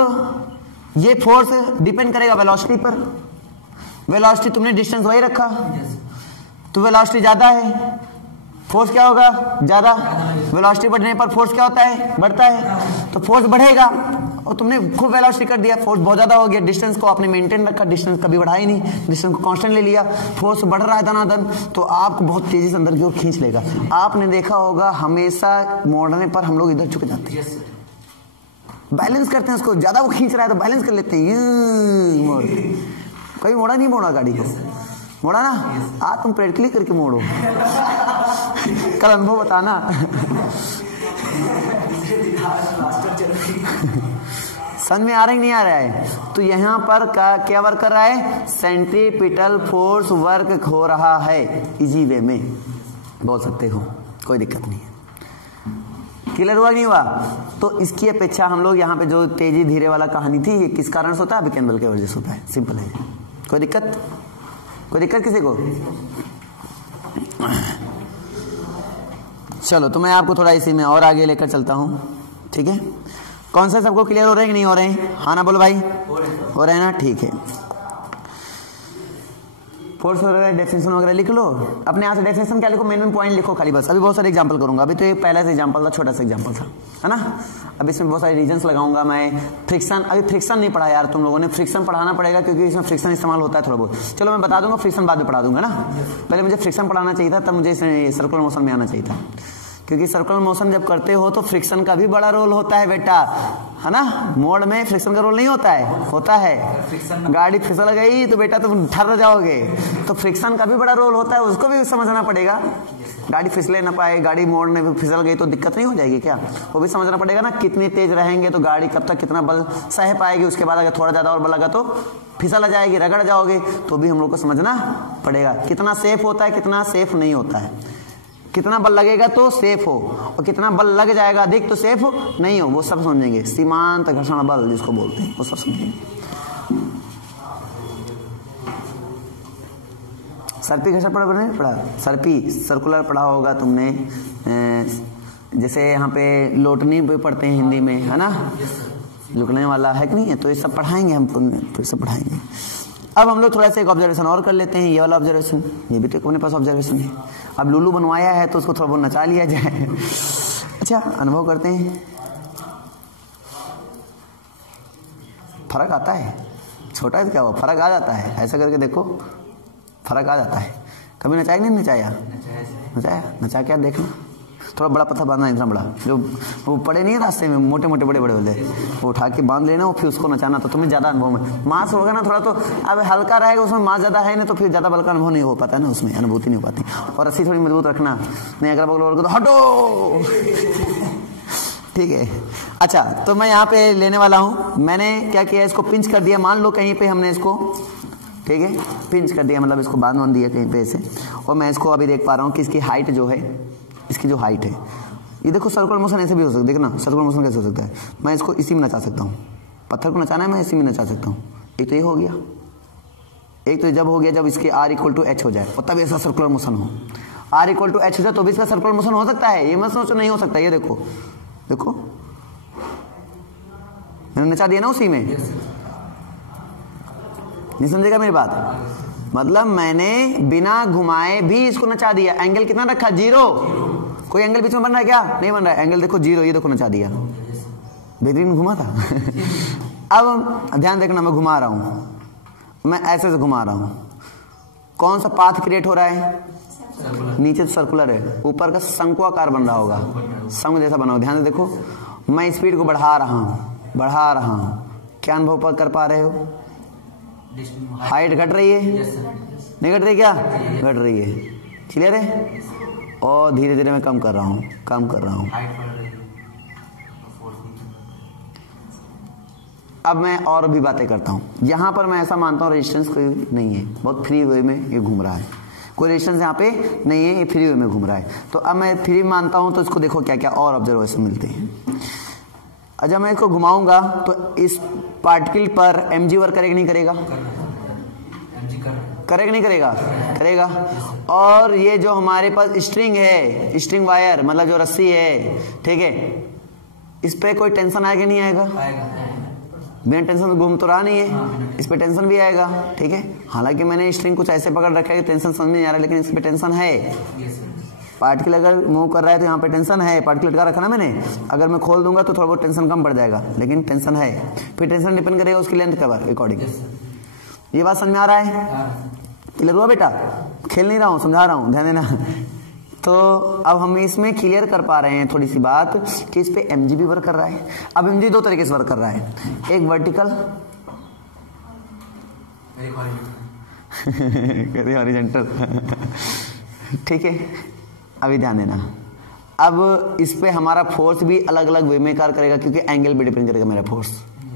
ये फोर्स डिपेंड करेगा वेलोसिटी पर। वेलोसिटी तुमने डिस्टेंस वही रखा, तो वेलोसिटी ज्यादा है, फोर्स क्या होगा, ज्यादा। वेलोसिटी बढ़ने पर फोर्स क्या होता है, बढ़ता है, तो फोर्स बढ़ेगा। और तुमने खूब वेलोसिटी कर दिया, फोर्स बहुत ज्यादा हो गया, डिस्टेंस को आपने मेंटेन रखा, डिस्टेंस कभी बढ़ाया नहीं, डिस्टेंस को कांस्टेंट ले लिया, फोर्स बढ़ रहा है धनाधन, तो आपको बहुत तेजी से अंदर की ओर खींच लेगा। आपने देखा होगा हमेशा मोड़ने पर हम लोग इधर झुक जाते हैं, बैलेंस करते हैं उसको, ज्यादा वो खींच रहा है तो बैलेंस कर लेते हैं। कभी मोड़ा नहीं, मोड़ा गाड़ी को, मोड़ा ना, आज तुम प्रैक्टिकली करके मोड़ो, कल अनुभव बताना। समझ में आ रहा है नहीं आ रहा है? तो यहाँ पर क्या वर्क कर रहा है? सेंट्रीपिटल फोर्स वर्क हो रहा है, इजी वे में बोल सकते हो, कोई दिक्कत नहीं है। क्लियर हुआ नहीं हुआ? तो इसकी अपेक्षा हम लोग यहाँ पे जो तेजी धीरे वाला कहानी थी, ये किस कारण से होता है? विकेन बल के वजह से होता है, सिंपल है। कोई दिक्कत? कोई दिक्कत किसी को? चलो तो मैं आपको थोड़ा इसी में और आगे लेकर चलता हूँ, ठीक है? कौन सा सबको क्लियर हो रहे हैं कि नहीं हो रहे हैं? हाँ ना बोलो भाई, हो रहे हैं ना? ठीक है। फोर्स वगैरह डेफिनेशन वगैरह लिख लो अपने यहाँ से। डेफिनेशन क्या लिखो? मेन पॉइंट लिखो खाली बस। अभी बहुत सारे एग्जांपल करूंगा। अभी तो ये पहला से एग्जांपल था, छोटा सा एग्जांपल था, है ना? अब इसमें बहुत सारे रीजंस लगाऊंगा मैं। फ्रिक्शन, अभी फ्रिक्शन नहीं पढ़ा यार तुम लोगों ने, फ्रिक्शन पढ़ाना पड़ेगा क्योंकि इसमें फ्रिक्शन इस्तेमाल होता है थोड़ा बहुत। चलो मैं बता दूंगा, फ्रिक्शन बाद में पढ़ा दूंगा ना। पहले मुझे फ्रिक्शन पढ़ाना चाहिए था, तब मुझे सर्कुलर मोशन में आना चाहिए था, क्योंकि सर्कुलर मोशन जब करते हो तो फ्रिक्शन का भी बड़ा रोल होता है बेटा, है ना? मोड़ में फ्रिक्शन का रोल नहीं होता है? होता है। गाड़ी फिसल गई तो बेटा तुम ठहर जाओगे, तो फ्रिक्शन का भी बड़ा रोल होता है, उसको भी समझना पड़ेगा। गाड़ी फिसले ना पाए, गाड़ी मोड़ में फिसल गई तो दिक्कत नहीं हो जाएगी क्या? वो भी समझना पड़ेगा ना। कितनी तेज रहेंगे तो गाड़ी कब तक कितना बल सह पाएगी, उसके बाद अगर थोड़ा ज्यादा और बल लगा तो फिसल जाएगी, रगड़ जाओगे, तो भी हम लोग को समझना पड़ेगा। कितना सेफ होता है, कितना सेफ नहीं होता है, कितना बल लगेगा तो सेफ हो और कितना बल लग जाएगा अधिक तो सेफ नहीं हो, वो सब समझेंगे। सीमांत घर्षण बल जिसको बोलते हैं, वो सब समझेंगे। सर्पी घर्षण पढ़ा? सर्पी सर्कुलर पढ़ा होगा तुमने। जैसे यहाँ पे लोटनी पे पढ़ते हैं हिंदी में, है ना? लुकने वाला है कि नहीं है? तो ये सब पढ़ाएंगे हम, तो ये सब पढ़ाएंगे। अब हम लोग थोड़ा सा एक ऑब्जर्वेशन और कर लेते हैं, ये वाला ऑब्जर्वेशन। ये भी तो अपने पास ऑब्जर्वेशन है। अब लुलू बनवाया है तो उसको थोड़ा बहुत नचा लिया जाए। अच्छा, अनुभव करते हैं, फर्क आता है। छोटा है तो क्या हुआ, फर्क आ जाता है। ऐसा करके देखो, फर्क आ जाता है। कभी नचाया नहीं? नचाया, नचा क्या देखना। थोड़ा बड़ा पत्थर बांधना, इतना बड़ा, जो वो पड़े नहीं है रास्ते में, मोटे मोटे बड़े बड़े होते, वो उठा के बांध लेना और फिर उसको नचाना। तो तुम्हें ज्यादा अनुभव में मास होगा ना थोड़ा, तो अब हल्का रहेगा उसमें, मास ज्यादा है ना, तो फिर ज्यादा बल का अनुभव नहीं हो पाता है ना, उसमें अनुभूति नहीं हो पाती। और रस्सी थोड़ी मजबूत रखना, नहीं अगर बगल तो हटो। ठीक है। अच्छा, तो मैं यहाँ पे लेने वाला हूँ। मैंने क्या किया, इसको पिंच कर दिया। मान लो कहीं पे हमने इसको, ठीक है, पिंच कर दिया, मतलब इसको बांध दिया कहीं पे ऐसे, और मैं इसको अभी देख पा रहा हूँ कि इसकी हाइट जो है, इसकी जो हाइट है, ये देखो सर्कुलर मोशन ऐसे भी हो सकता है। देखना सर्कुलर मोशन कैसे हो सकता है। मैं इसको इसी में नचा सकता हूँ, पत्थर को नचाना है, मैं इसी में नचा सकता हूँ। एक तो ये हो गया, एक तो जब हो गया जब इसके R = H हो जाए और तब ऐसा सर्कुलर मोशन हो। R = H हो जाए तो भी इसका सर्कुलर मोशन हो सकता है, ये मत सोचो नहीं हो सकता। ये देखो, देखो मैंने नचा दिया ना उसी में। नहीं समझेगा मेरी बात? मतलब मैंने बिना घुमाए भी इसको नचा दिया। एंगल कितना रखा? 0। कोई एंगल बीच में बन रहा है क्या? नहीं बन रहा है। एंगल देखो 0, ये देखो नचा दिया। बेहतरीन घुमा था। अब ध्यान देखना, मैं घुमा रहा हूं, मैं ऐसे से घुमा रहा हूं। कौन सा पाथ क्रिएट हो रहा है? नीचे तो सर्कुलर है, ऊपर का शंक्वाकार बन रहा होगा, शंख जैसा बना हो। ध्यान से देखो, मैं स्पीड को बढ़ा रहा हूं। क्या अनुभव कर पा रहे हो? हाइट घट रही है, नहीं घट रही? क्या घट रही है? क्लियर है? और धीरे धीरे मैं कम कर रहा हूं। अब मैं और भी बातें करता हूं। यहां पर मैं ऐसा मानता हूं रेजिस्टेंस कोई नहीं है, बहुत फ्री वे में ये घूम रहा है, कोई रेजिस्टेंस यहाँ पे नहीं है, ये फ्री वे में घूम रहा है। तो अब मैं फ्री मानता हूं, तो इसको देखो क्या क्या और ऑब्जर्वेशन मिलते हैं। जब मैं इसको घुमाऊंगा तो इस पार्टिकल पर mg वर्क करेगा नहीं करेगा? करेगा नहीं करेगा? करेगा। और ये जो हमारे पास स्ट्रिंग है, स्ट्रिंग वायर मतलब जो रस्सी है, ठीक है, इस पे कोई टेंशन आएगा नहीं आएगा? बिना टेंशन तो घूम तो रहा नहीं है, इस पे टेंशन भी आएगा, ठीक है। हालांकि मैंने स्ट्रिंग कुछ ऐसे पकड़ रखा है कि टेंशन समझ नहीं आ रहा, लेकिन इस पे टेंशन है। पार्टिकल अगर मूव कर रहा है तो यहाँ पे टेंशन है, पार्टिकल लटका रखा ना मैंने, अगर मैं खोल दूंगा तो थोड़ा बहुत टेंशन कम पड़ जाएगा, लेकिन टेंशन है। फिर टेंशन डिपेंड करेगा उसकी लेंथ के अकॉर्डिंग। ये बात समझ में आ रहा है? क्लियर हुआ बेटा? खेल नहीं रहा हूँ, समझा रहा हूँ, ध्यान देना। तो अब हम इसमें क्लियर कर पा रहे हैं थोड़ी सी बात कि इस पे mg भी वर्क कर रहा है। अब mg दो तरीके से वर्क कर रहा है, एक वर्टिकल, हॉरिजॉन्टल, ठीक है। अभी ध्यान देना, अब इस पे हमारा फोर्स भी अलग अलग वे में कार्य करेगा, क्योंकि एंगल भी डिपेंड करेगा मेरा force.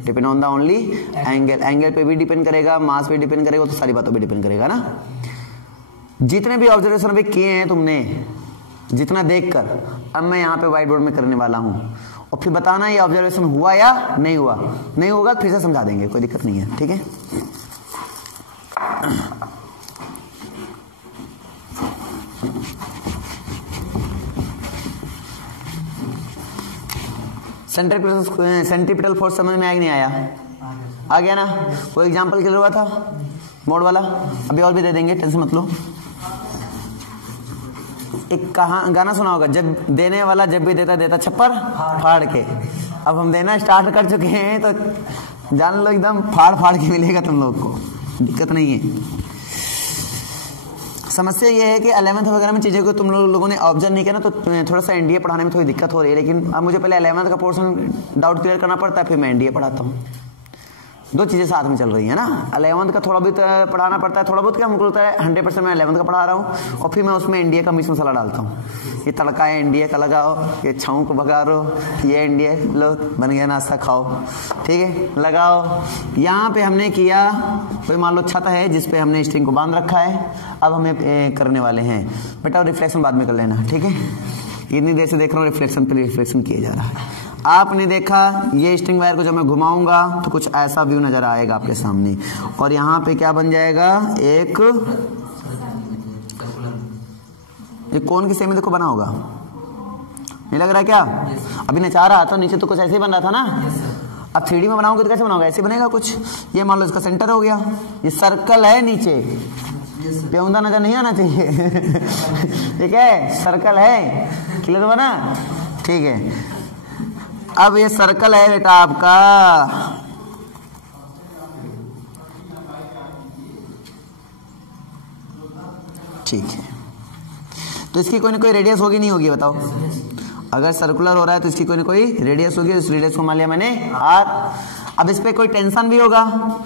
Depend on the only angle, angle पे भी डिपेंड करेगा, मास पे डिपेंड करेगा, तो सारी बातों पे डिपेंड करेगा ना। जितने भी ऑब्जर्वेशन अभी किए हैं तुमने, जितना देखकर, अब मैं यहाँ पे व्हाइट बोर्ड में करने वाला हूँ और फिर बताना ये ऑब्जर्वेशन हुआ या नहीं हुआ। नहीं होगा फिर से समझा देंगे, कोई दिक्कत नहीं है, ठीक है। सेंट्रीपिटल फोर्स समझ में आया कि नहीं आया? आ गया ना। कोई एग्जांपल क्लियर हुआ था मोड वाला? अभी और भी दे देंगे, टेंशन मत लो। एक कहाँ गाना सुना होगा, जब देने वाला जब भी देता देता छप्पर फाड़ के। अब हम देना स्टार्ट कर चुके हैं तो जान लो एकदम फाड़ फाड़ के मिलेगा तुम लोग को, दिक्कत नहीं है। समस्या ये है कि 11th वगैरह में चीज़ों को तुम लोगों ने ऑब्जर्व नहीं किया ना, तो थोड़ा सा एनडीए पढ़ाने में थोड़ी दिक्कत हो रही है। लेकिन अब मुझे पहले 11th का पोर्शन डाउट क्लियर करना पड़ता है, फिर मैं एनडीए पढ़ाता हूँ। दो चीज़ें साथ में चल रही है ना। 11th का थोड़ा बहुत पढ़ाना पड़ता है, थोड़ा बहुत क्या हमको लगता है 100% मैं 11th का पढ़ा रहा हूँ, और फिर मैं उसमें एनडीए का मिर्च मसाला डालता हूँ। ये तड़का है एनडीए का लगाओ, ये छाऊ को भगारो, ये एनडीए लो बन गया नाश्ता खाओ, ठीक है लगाओ। यहाँ पे हमने किया, कोई मान लो छत है जिसपे हमने स्ट्रिंग को बांध रखा है, अब हमें करने वाले हैं बेटा रिफ्लेक्शन बाद में कर लेना, ठीक है। इतनी देर से देख रहा हूँ रिफ्लेक्शन पे रिफ्लेक्शन किया जा रहा है। आपने देखा ये स्ट्रिंग वायर को जब मैं घुमाऊंगा तो कुछ ऐसा व्यू नजर आएगा आपके सामने, और यहाँ पे क्या बन जाएगा, एक ये कोन की सेम देखो बना होगा, नहीं लग रहा है क्या? अभी नचा रहा था नीचे तो कुछ ऐसे ही बन रहा था ना। अब 3D में बनाओगे तो कैसे बनाओगे, ऐसे बनेगा कुछ। ये मान लो इसका सेंटर हो गया, ये सर्कल है, नीचे प्योंदा नजर नहीं आना चाहिए ठीक है, सर्कल है, क्लियर हुआ ना, ठीक है। अब ये सर्कल है बेटा आपका, ठीक है। तो इसकी कोई ना कोई रेडियस होगी नहीं होगी बताओ? अगर सर्कुलर हो रहा है तो इसकी कोई ना कोई रेडियस होगी। इस रेडियस को मान लिया मैंने आर। अब इस पे कोई टेंशन भी होगा,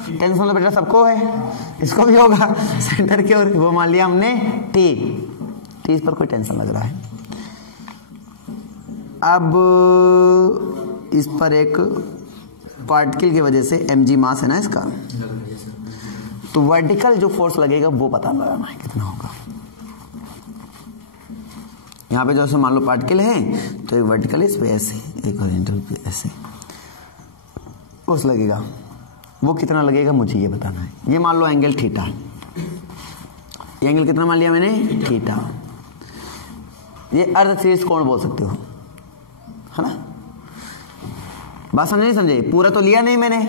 टेंशन तो बेटा सबको है, इसको भी होगा सेंटर की ओर, वो मान लिया हमने टी। इस पर कोई टेंशन लग रहा है। अब इस पर एक पार्टिकल की वजह से mg मास है ना इसका, तो वर्टिकल जो फोर्स लगेगा वो पता लगाना है कितना होगा। यहाँ पे जैसे मान लो पार्टिकल है तो एक वर्टिकल इस पे ऐसे, एक हॉरिजॉन्टल पे ऐसे फोर्स लगेगा, वो कितना लगेगा मुझे ये बताना है। ये मान लो एंगल थीटा, ये एंगल कितना मान लिया मैंने, थीटा। ये अर्धशीर्ष कोण बोल सकते हो, है ना। बात समझे नहीं समझे? पूरा तो लिया नहीं मैंने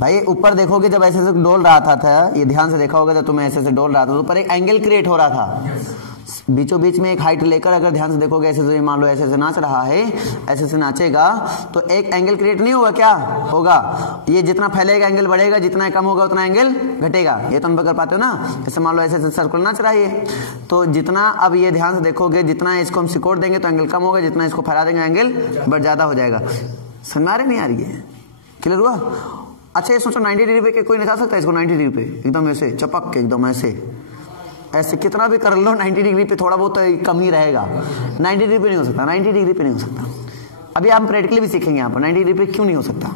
भाई। ऊपर देखोगे जब ऐसे ऐसे डोल रहा था, ये ध्यान से देखा होगा जब तुम्हें ऐसे ऐसे डोल रहा था तो ऊपर एक एंगल क्रिएट हो रहा था, बीचों बीच में एक हाइट लेकर अगर ध्यान से देखोगे ऐसे ऐसे मान लो ऐसे ऐसे नाच रहा है, ऐसे ऐसे नाचेगा तो एक एंगल क्रिएट नहीं होगा, क्या होगा? ये जितना फैलेगा एंगल बढ़ेगा, जितना कम होगा उतना एंगल घटेगा। ये तो अनुभव कर पाते हो ना। जैसे मान लो ऐसे ऐसे सर्कल नाच रहा है तो जितना, अब ये ध्यान से देखोगे, जितना इसको हम सिकोड़ देंगे तो एंगल कम होगा, जितना इसको फैला देंगे एंगल बढ़ ज्यादा हो जाएगा। समझ में आ रही नहीं आ रही है? क्लियर हुआ? अच्छा ये सोचो 90 डिग्री पे कोई नचा सकता है इसको? 90 डिग्री पे एकदम ऐसे चपक के, एकदम ऐसे कितना भी कर लो 90 डिग्री पे थोड़ा बहुत तो कम ही रहेगा। 90 डिग्री पे नहीं हो सकता, 90 डिग्री पे नहीं हो सकता। अभी हम प्रैक्टिकली भी सीखेंगे यहाँ पर 90 डिग्री पे क्यों नहीं हो सकता।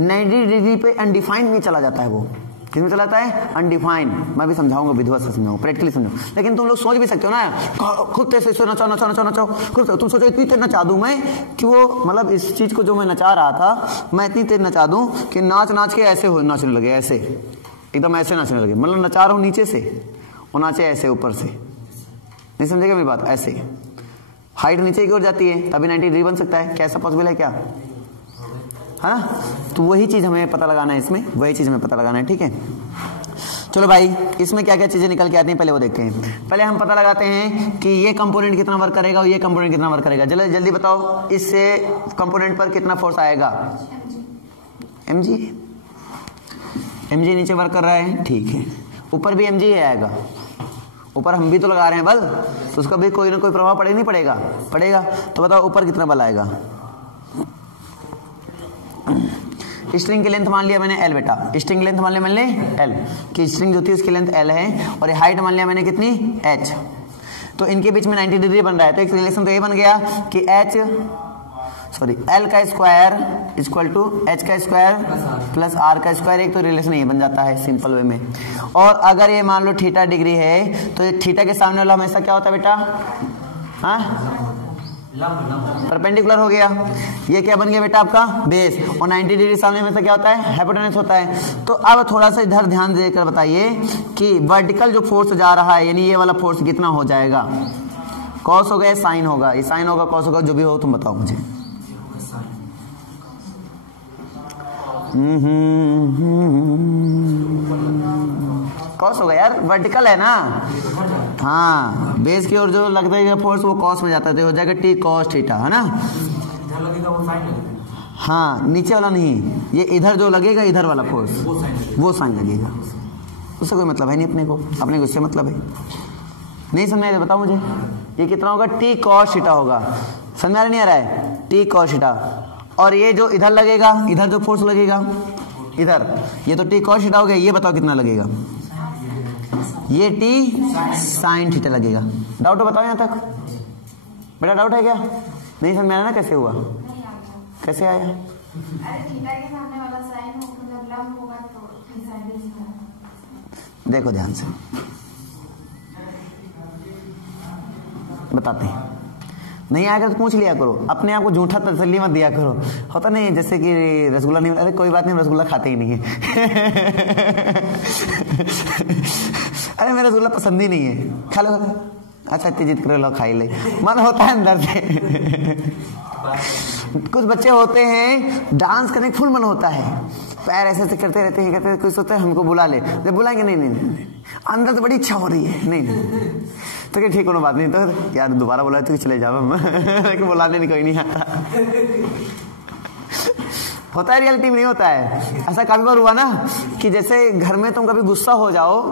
90 डिग्री पे अनडिफाइंड में चला जाता है, वो किसमें चला जाता है? अनडिफाइंड। मैं भी समझाऊंगा, विधिवत से समझाऊंगा, प्रैक्टिकली समझाऊं। लेकिन तुम लोग सोच भी सकते हो ना, खुद से नचाओ नचाओ नचाओ नचाओ खुद। तुम सोचो इतनी तेज नचा दूं मैं कि वो, मतलब इस चीज को जो मैं नचा रहा था मैं इतनी तेज नचा दूं कि नाच नाच के ऐसे हो, नाचने लगे, ऐसे एकदम ऐसे नाचने लगे। मतलब नचा रहा हूं नीचे से, वो नाचे ऐसे ऊपर से। नहीं समझेगा मेरी बात? ऐसे हाइट नीचे की ओर जाती है तभी 90 डिग्री बन सकता है। क्या ऐसा पॉसिबल है क्या? है ना। तो वही चीज हमें पता लगाना है, इसमें वही चीज हमें पता लगाना है, ठीक है। चलो भाई, इसमें क्या क्या चीजें निकल के आती हैं पहले वो देखते हैं। पहले हम पता लगाते हैं कि ये कंपोनेंट कितना वर्क करेगा और ये कंपोनेंट कितना वर्क करेगा। जल्दी जल्दी बताओ, इससे कंपोनेंट पर कितना फोर्स आएगा? mg। mg नीचे वर्क कर रहा है, ठीक है। ऊपर भी mg आएगा, ऊपर हम भी तो लगा रहे हैं बल, तो उसका भी कोई ना कोई प्रभाव पड़ेगा, नहीं पड़ेगा? पड़ेगा। तो बताओ ऊपर कितना बल आएगा? स्ट्रिंग की लेंथ मान लिया मैंने L बेटा, स्ट्रिंग लेंथ मान लिया मैंने L, कि स्ट्रिंग जो थी उसकी लेंथ L है, और ये हाइट मान लिया मैंने कितनी? h। तो इनके बीच में 90 डिग्री बन रहा है, तो एक रिलेशन तो ये बन गया कि h सॉरी एल का स्क्वायर इक्वल टू एच का स्क्वायर प्लस आर का स्क्वायर, एक तो रिलेशन ये बन जाता है सिंपल वे में। और अगर ये मान लो थीटा डिग्री है तो ये थीटा के सामने वाला हमेशा क्या होता है बेटा, हाँ परपेंडिकुलर हो गया। ये क्या बन गया बेटा आपका बेस, और 90 डिग्री सामने में से क्या होता है हाइपोटेनस होता है। तो अब थोड़ा सा इधर ध्यान देकर बताइए कि वर्टिकल जो फोर्स जा रहा है यानी ये वाला फोर्स कितना हो जाएगा, कॉस होगा या साइन होगा, ये साइन होगा कॉस होगा जो भी हो तुम बताओ मुझे। कॉस होगा यार, वर्टिकल है ना, हाँ बेस की ओर जो लगता है फोर्स वो कॉस में जाता है तो हो जाएगा टी कॉस थीटा, है ना। इधर लगेगा वो साइन लगेगा, हाँ नीचे वाला नहीं, ये इधर जो लगेगा इधर वाला फोर्स वो साइन लगेगा, उससे कोई मतलब है नहीं अपने को उससे मतलब है। नहीं समझ में बताओ मुझे, ये कितना होगा टी कॉस थीटा होगा, समझ में नहीं आ रहा है, टी कॉस थीटा। और ये जो इधर लगेगा, इधर जो फोर्स लगेगा इधर, ये तो टी कॉस थीटा हो गया, ये बताओ कितना लगेगा, ये टी साइन थीटा लगेगा। डाउट हो बताओ यहाँ तक बेटा, डाउट है क्या, नहीं समझ में आया ना कैसे हुआ, कैसे आया, अरे थीटा के सामने वाला साइन मतलब लंब होगा तो टी साइन। देखो ध्यान से बताते हैं, नहीं आएगा तो पूछ लिया करो, अपने आप को झूठा तसल्ली मत दिया करो। होता नहीं जैसे कि रसगुल्ला नहीं, अरे कोई बात नहीं रसगुल्ला खाते ही नहीं है अरे मेरा रसगुल्ला पसंद ही नहीं है, खा लो अच्छा इतनी जिद कर लो खाई ले, मन होता है अंदर से कुछ बच्चे होते हैं डांस करने फुल मन होता है, पैर ऐसे ऐसे करते रहते हैं, कहते कुछ होता है हमको बुला ले, जब बुलाएंगे नहीं नहीं नहीं अंदर तो बड़ी इच्छा हो रही है, नहीं नहीं तो क्या ठीक कोनो बात नहीं, तो यार दोबारा बुलाए तो चले जाओ बुलाने नहीं कोई नहीं आता होता है, रियलिटी में नहीं होता है। ऐसा काफी बार हुआ ना कि जैसे घर में तुम कभी गुस्सा हो जाओ,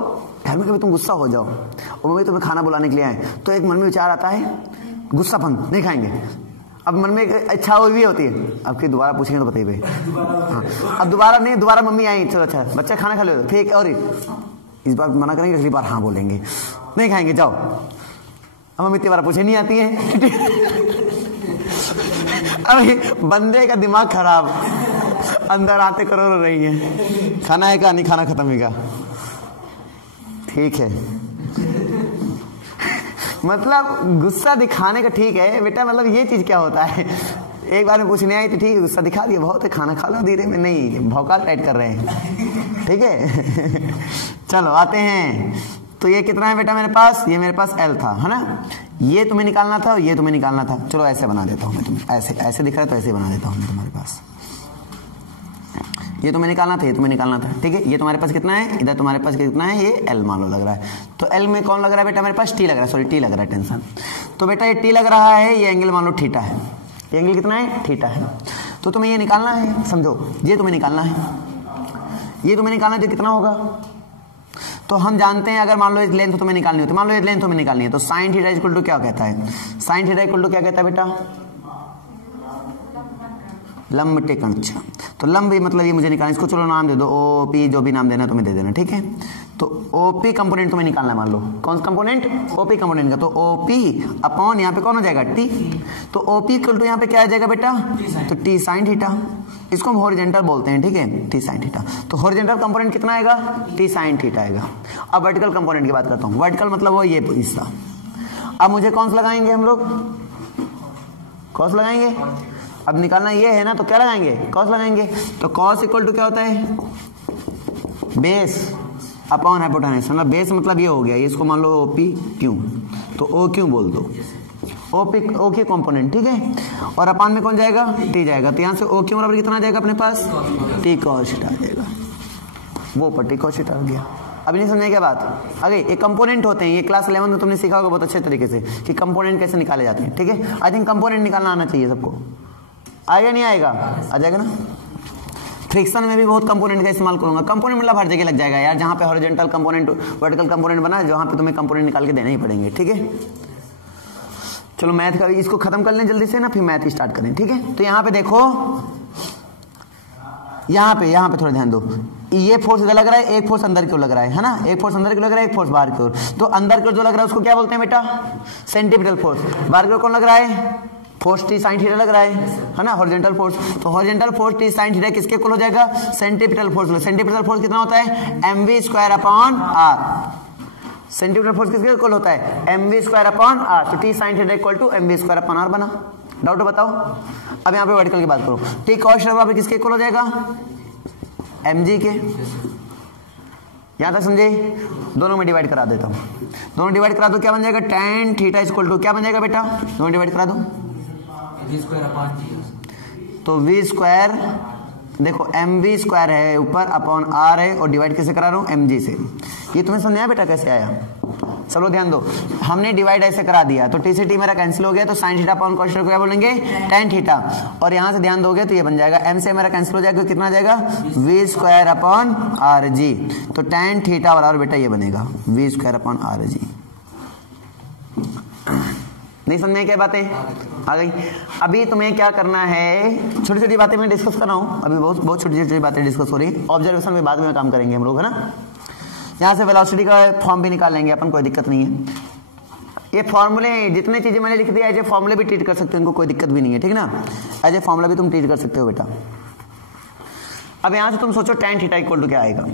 घर में कभी तुम गुस्सा हो जाओ और मम्मी तुम्हें खाना बुलाने के लिए आए, तो एक मन में विचार आता है गुस्सापन नहीं खाएंगे, अब मन में एक इच्छा हुई भी होती है, अब की दोबारा पूछेंगे तो बताइए भाई, हाँ अब दोबारा नहीं, दोबारा मम्मी आई, चलो अच्छा बच्चा खाना खा लो, ठीक और इस बार मना करेंगे, अगली बार हाँ बोलेंगे, नहीं खाएंगे जाओ, अब मम्मी इतनी बार पूछे नहीं आती है अभी बंदे का दिमाग खराब, अंदर आते करो रो रही है, खाना है का नहीं, खाना खत्म ही का, ठीक है मतलब गुस्सा दिखाने का ठीक है बेटा, मतलब ये चीज क्या होता है, एक बार में पूछने आई तो ठीक है गुस्सा दिखा दिया, बहुत है खाना खा लो धीरे में, नहीं भौकाल टाइट कर रहे हैं, ठीक है चलो आते हैं, तो ये कितना है बेटा मेरे पास, ये मेरे पास L था, है ना, ये तुम्हें निकालना था और ये तुम्हें निकालना था, चलो ऐसे बना देता हूँ मैं तुम्हें, ऐसे ऐसे दिख रहा है तो ऐसे बना देता हूँ मैं तुम्हारे पास, ये तुम्हें निकालना था, ये तुम्हें निकालना था, ठीक है, ये तुम्हारे पास कितना है, इधर तुम्हारे पास कितना है, ये L मान लो लग रहा है, तो L में कौन लग रहा है बेटा मेरे पास, T लग रहा है, सॉरी T लग रहा है, टेंशन, तो बेटा ये T लग रहा है, ये एंगल मान लो थीटा है, ये एंगल कितना है थीटा है, तो तुम्हें ये निकालना है, समझो ये तुम्हें निकालना है, ये तुम्हें निकालना है तो कितना होगा, तो हम जानते हैं अगर मान लो इस लेंथ तुम्हें निकालनी हो, तो मान लो इस लेंथ तुम्हें निकालनी है, तो साइन थीटा इक्वल टू क्या कहता है, साइन थीटा इक्वल टू क्या कहता है बेटा, लंब टेकन, अच्छा तो लंब मतलब ये मुझे निकालना, इसको चलो नाम दे दो OP, जो भी नाम देना तुम्हें दे देना, ठीक है, तो OP कंपोनेंट तुम्हें निकालना है, मान लो कौन सा कंपोनेंट, OP कंपोनेंट का, तो OP अपॉन यहाँ पे कौन हो जाएगा T, तो OP इक्वल टू यहाँ पे क्या आ जाएगा बेटा, तो T साइन थीटा, इसको हम हॉरिजॉन्टल बोलते हैं, ठीक है T साइन थीटा, तो हॉरिजॉन्टल कंपोनेंट कितना आएगा T साइन थीटा आएगा। अब वर्टिकल कंपोनेंट की बात करता हूँ, वर्टिकल मतलब वो ये हिस्सा, अब मुझे कौन सा लगाएंगे हम लोग, कॉस लगाएंगे, अब निकालना ये है ना तो क्या लगाएंगे कॉस लगाएंगे, तो कॉस इक्वल टू क्या होता है बेस अपॉन हाइपोटेनस, मतलब बेस मतलब ये हो गया, इसको मान लो OP क्यू, तो O क्यू बोल दो, O के कंपोनेंट, ठीक है, और अपान में कौन जाएगा T जाएगा, तो यहाँ से O क्यू बराबर कितना आ जाएगा अपने पास T कॉस थीटा आ जाएगा, वो पर T कॉस थीटा हो गया। अभी नहीं समझे क्या बात, अगे एक कंपोनेंट होते हैं, ये क्लास 11 में तुमने सीखा होगा बहुत अच्छे तरीके से कि कंपोनेंट कैसे निकाले जाते हैं, ठीक है, आई थिंक कंपोनेंट निकालना आना चाहिए सबको, आएगा नहीं आएगा, आ जाएगा ना। फ्रिक्शन में भी बहुत कंपोनेंट का इस्तेमाल करूंगा, कंपोनेंट मतलब हर जगह लग जाएगा यार, जहां पे हॉरिजॉन्टल कंपोनेंट वर्टिकल कंपोनेंट बना है, जहां पे तुम्हें कंपोनेंट निकाल के देने ही पड़ेंगे, ठीक है। चलो मैथ का इसको खत्म कर लें जल्दी से ना, फिर मैथ स्टार्ट करें, ठीक है। तो यहाँ पे देखो, यहाँ पे थोड़ा ध्यान दो, ये फोर्स इधर लग रहा है, एक फोर्स अंदर की ओर लग रहा है ना, एक फोर्स अंदर की ओर लग रहा है, एक फोर्स बाहर की ओर, तो अंदर की ओर जो लग रहा है उसको क्या बोलते हैं बेटा सेंट्रीपिटल फोर्स, बाहर की ओर कौन लग रहा है फोर्स टी साइन थीटा लग रहा है ना, हॉरिजॉन्टल फोर्स। तो horizontal force T sine theta किसके इक्वल हो जाएगा, सेंटीपिटल फोर्स। सेंटीपिटल फोर्स कितना होता है, mv square upon R. Centripetal force किसके इक्वल होता है, mv स्क्वायर अपॉन आर। तो T sine theta equal to mv square upon R बना। डाउट बताओ। अब यहाँ पे वर्टिकल की बात करो, टी कॉस थीटा किसके इक्वल हो जाएगा, mg के। यहां तक समझे, दोनों में डिवाइड करा देता हूं, दोनों डिवाइड करा दो, क्या बन जाएगा, tan थीटा इक्वल टू क्या बन जाएगा बेटा, दोनों डिवाइड करा दो, v स्क्वायर अपॉन g। तो v स्क्वायर देखो mv स्क्वायर है ऊपर अपॉन r है, और डिवाइड कैसे करा रहा हूं, mg से। ये तुम्हें समझ आया बेटा कैसे आया, चलो ध्यान दो। हमने डिवाइड ऐसे करा दिया तो टी से टी मेरा कैंसिल हो गया, तो sine theta upon cos theta को क्या बोलेंगे, tan थीटा। और यहां से ध्यान दोगे तो ये बन जाएगा, m से मेरा कैंसिल हो जाएगा, कितना आ जाएगा, v square upon R G. तो tan थीटा बराबर बेटा ये बनेगा v square upon R G. नहीं समझ में क्या बातें आ गई। अभी तुम्हें क्या करना है, छोटी छोटी बातें मैं डिस्कस कर रहा हूँ अभी, बहुत छोटी छोटी बातें डिस्कस हो रही। ऑब्जर्वेशन में बाद में काम करेंगे हम लोग, है ना। यहाँ से वेलोसिटी का फॉर्म भी निकाल लेंगे अपन, कोई दिक्कत नहीं है। ये फॉर्मूले जितने चीजें मैंने लिख दिया एज ए फॉर्मूले भी ट्रीट कर सकते हो, इनको कोई दिक्कत भी नहीं है, ठीक है ना। एज ए फॉर्मूला भी तुम ट्रीट कर सकते हो बेटा। अब यहाँ से तुम सोचो tan थीटा इक्वल टू क्या आएगा,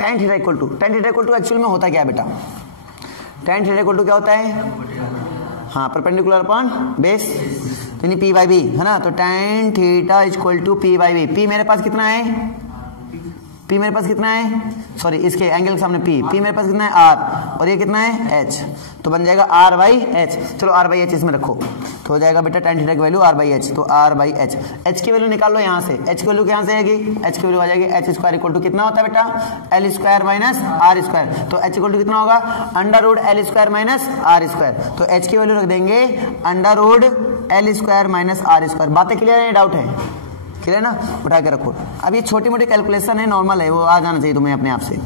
tan theta equal to actual में होता क्या है बेटा, tan थीटा इक्वल टू क्या होता है, हाँ परपेंडिकुलर अपॉन बेस, यानी p बाई बी, है ना। तो tan theta equal to p by B. p मेरे पास कितना है, p मेरे पास कितना है, सॉरी इसके एंगल के सामने p मेरे पास कितना है r, और ये कितना है h, तो बन जाएगा r बाई एच। चलो r बाई एच इसमें रखो, तो हो जाएगा बेटा tan थीटा की वैल्यू r बाई एच। तो r बाई एच, h की वैल्यू निकाल लो यहाँ से, h की वैल्यू यहाँ से आएगी, h की वैल्यू आ जाएगी h स्क्वायर इक्वल टू कितना होता है बेटा, l square minus r square. तो h इक्वल टू कितना होगा, under root l square minus r square. तो h की वैल्यू रख देंगे under root l square minus r square. बातें क्लियर है, डाउट है, क्लियर ना, उठा के रखो। अब ये छोटी मोटी कैलकुलेशन है, नॉर्मल है, वो आ जाना चाहिए तुम्हें अपने आप से।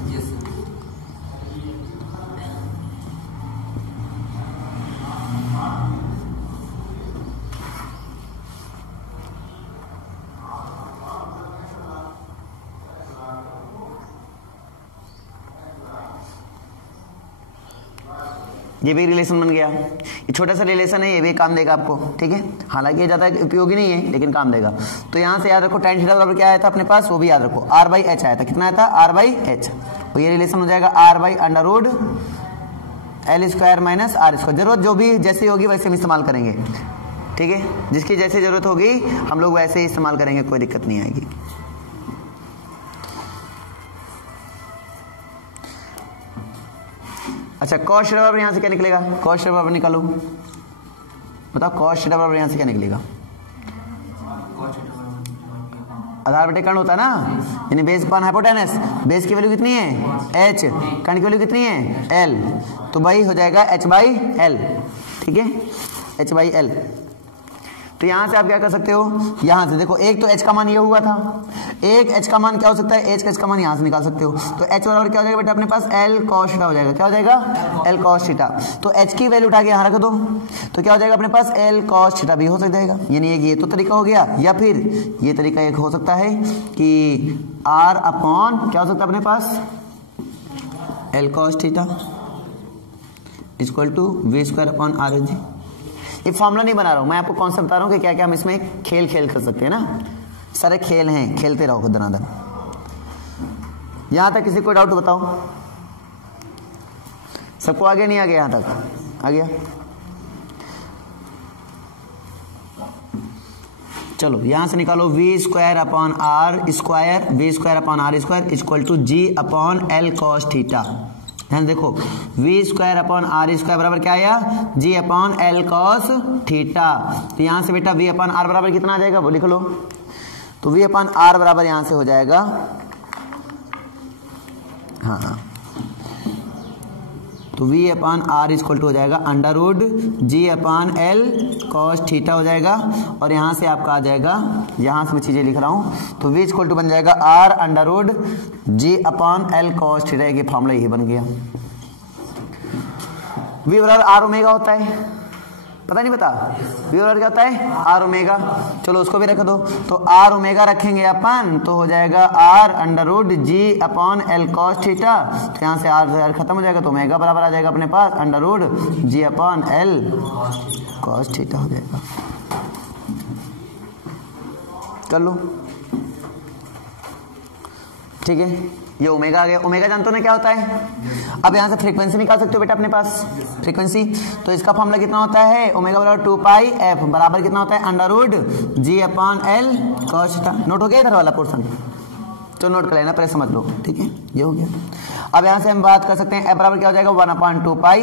ये भी रिलेशन बन गया, ये छोटा सा रिलेशन है, ये भी काम देगा आपको, ठीक है। हालांकि ये ज्यादा उपयोगी नहीं है लेकिन काम देगा। तो यहाँ से याद रखो tan थीटा बराबर क्या आया था अपने पास, वो भी याद रखो, r बाई एच आया था। कितना आया था, r बाई एच। तो ये रिलेशन हो जाएगा r by under root l square minus r square. जरूरत जो भी जैसी होगी वैसे हम इस्तेमाल करेंगे, ठीक है। जिसकी जैसी जरूरत होगी हम लोग वैसे ही इस्तेमाल करेंगे, कोई दिक्कत नहीं आएगी। अच्छा कॉस थीटा बराबर यहाँ से क्या निकलेगा, कॉस थीटा बराबर निकालो, बताओ कॉस थीटा बराबर यहाँ से क्या निकलेगा, आधार बटे कर्ण होता है ना, यानी बेस अपॉन हाइपोटेनस। बेस की वैल्यू कितनी है h, कर्ण की वैल्यू कितनी है l, तो भाई हो जाएगा h बाई एल, ठीक है, h बाई एल। तो यहां से आप क्या कर सकते हो, यहां से देखो एक तो h का मान ये हुआ था, एक h का मान क्या हो सकता है, h का मान यहां से निकाल सकते हो। तो h बराबर क्या हो जाएगा बेटा अपने पास, l cos थीटा हो जाएगा। क्या हो जाएगा, l cos थीटा। तो h की वैल्यू उठा के यहां रख दो, तो क्या हो जाएगा अपने पास, l cos थीटा भी हो सकता है। यानी एक ये तो तरीका हो गया, या फिर ये तरीका एक हो सकता है कि r अपॉन क्या हो सकता है अपने पास, l cos theta equal to v square upon r G. ये फॉर्मूला नहीं बना रहा हूं मैं, आपको कॉन्सेप्ट बता रहा हूं कि क्या क्या हम इसमें खेल कर सकते हैं ना। सारे खेल हैं, खेलते रहो दनादन। यहां तक किसी को डाउट बताओ, सबको आगे नहीं आ गया, यहां तक आ गया। चलो यहां से निकालो v square upon r square, v square upon r square equal to g upon l cos theta. ध्यान देखो v square upon r square बराबर क्या आया, g upon l cos theta. तो यहां से बेटा v अपॉन r बराबर कितना आ जाएगा वो लिख लो। तो v अपॉन r बराबर यहां से हो जाएगा, हाँ तो v upon r equal to हो जाएगा under root g upon l cos theta हो जाएगा। और यहां से आपका आ जाएगा, यहां से मैं चीजें लिख रहा हूं, तो v इक्वल टू बन जाएगा r under root g upon l cos theta. ये फॉर्मूला यही बन गया। v बराबर r ओमेगा होता है, पता नहीं पता? वी बराबर क्या होता है? R omega. चलो उसको भी रख दो, तो आर ओमेगा रखेंगे अपन तो हो जाएगा आर अंडर रूट जी अपॉन एल कॉस थीटा। तो यहाँ से आर खत्म हो जाएगा तो ओमेगा बराबर आ जाएगा अपने पास अंडर रूट जी अपॉन एल कॉस थीटा हो जाएगा। कर लो, ठीक है। ये ओमेगा आ गया। ओमेगा जानते हो ना क्या होता है? अब यहाँ से फ्रीक्वेंसी निकाल सकते हो बेटा अपने पास, फ्रीक्वेंसी। तो इसका फॉर्मूला कितना होता है? ओमेगा बराबर 2 पाई एफ बराबर कितना होता है? अंडर रूट जी upon L cos theta. Note हो गया इधर वाला पोर्शन? तो नोट कर लेना, पहले समझ लो, ठीक है। ये हो गया। अब यहाँ से हम बात कर सकते हैं एफ बराबर क्या हो जाएगा? 1/2 पाई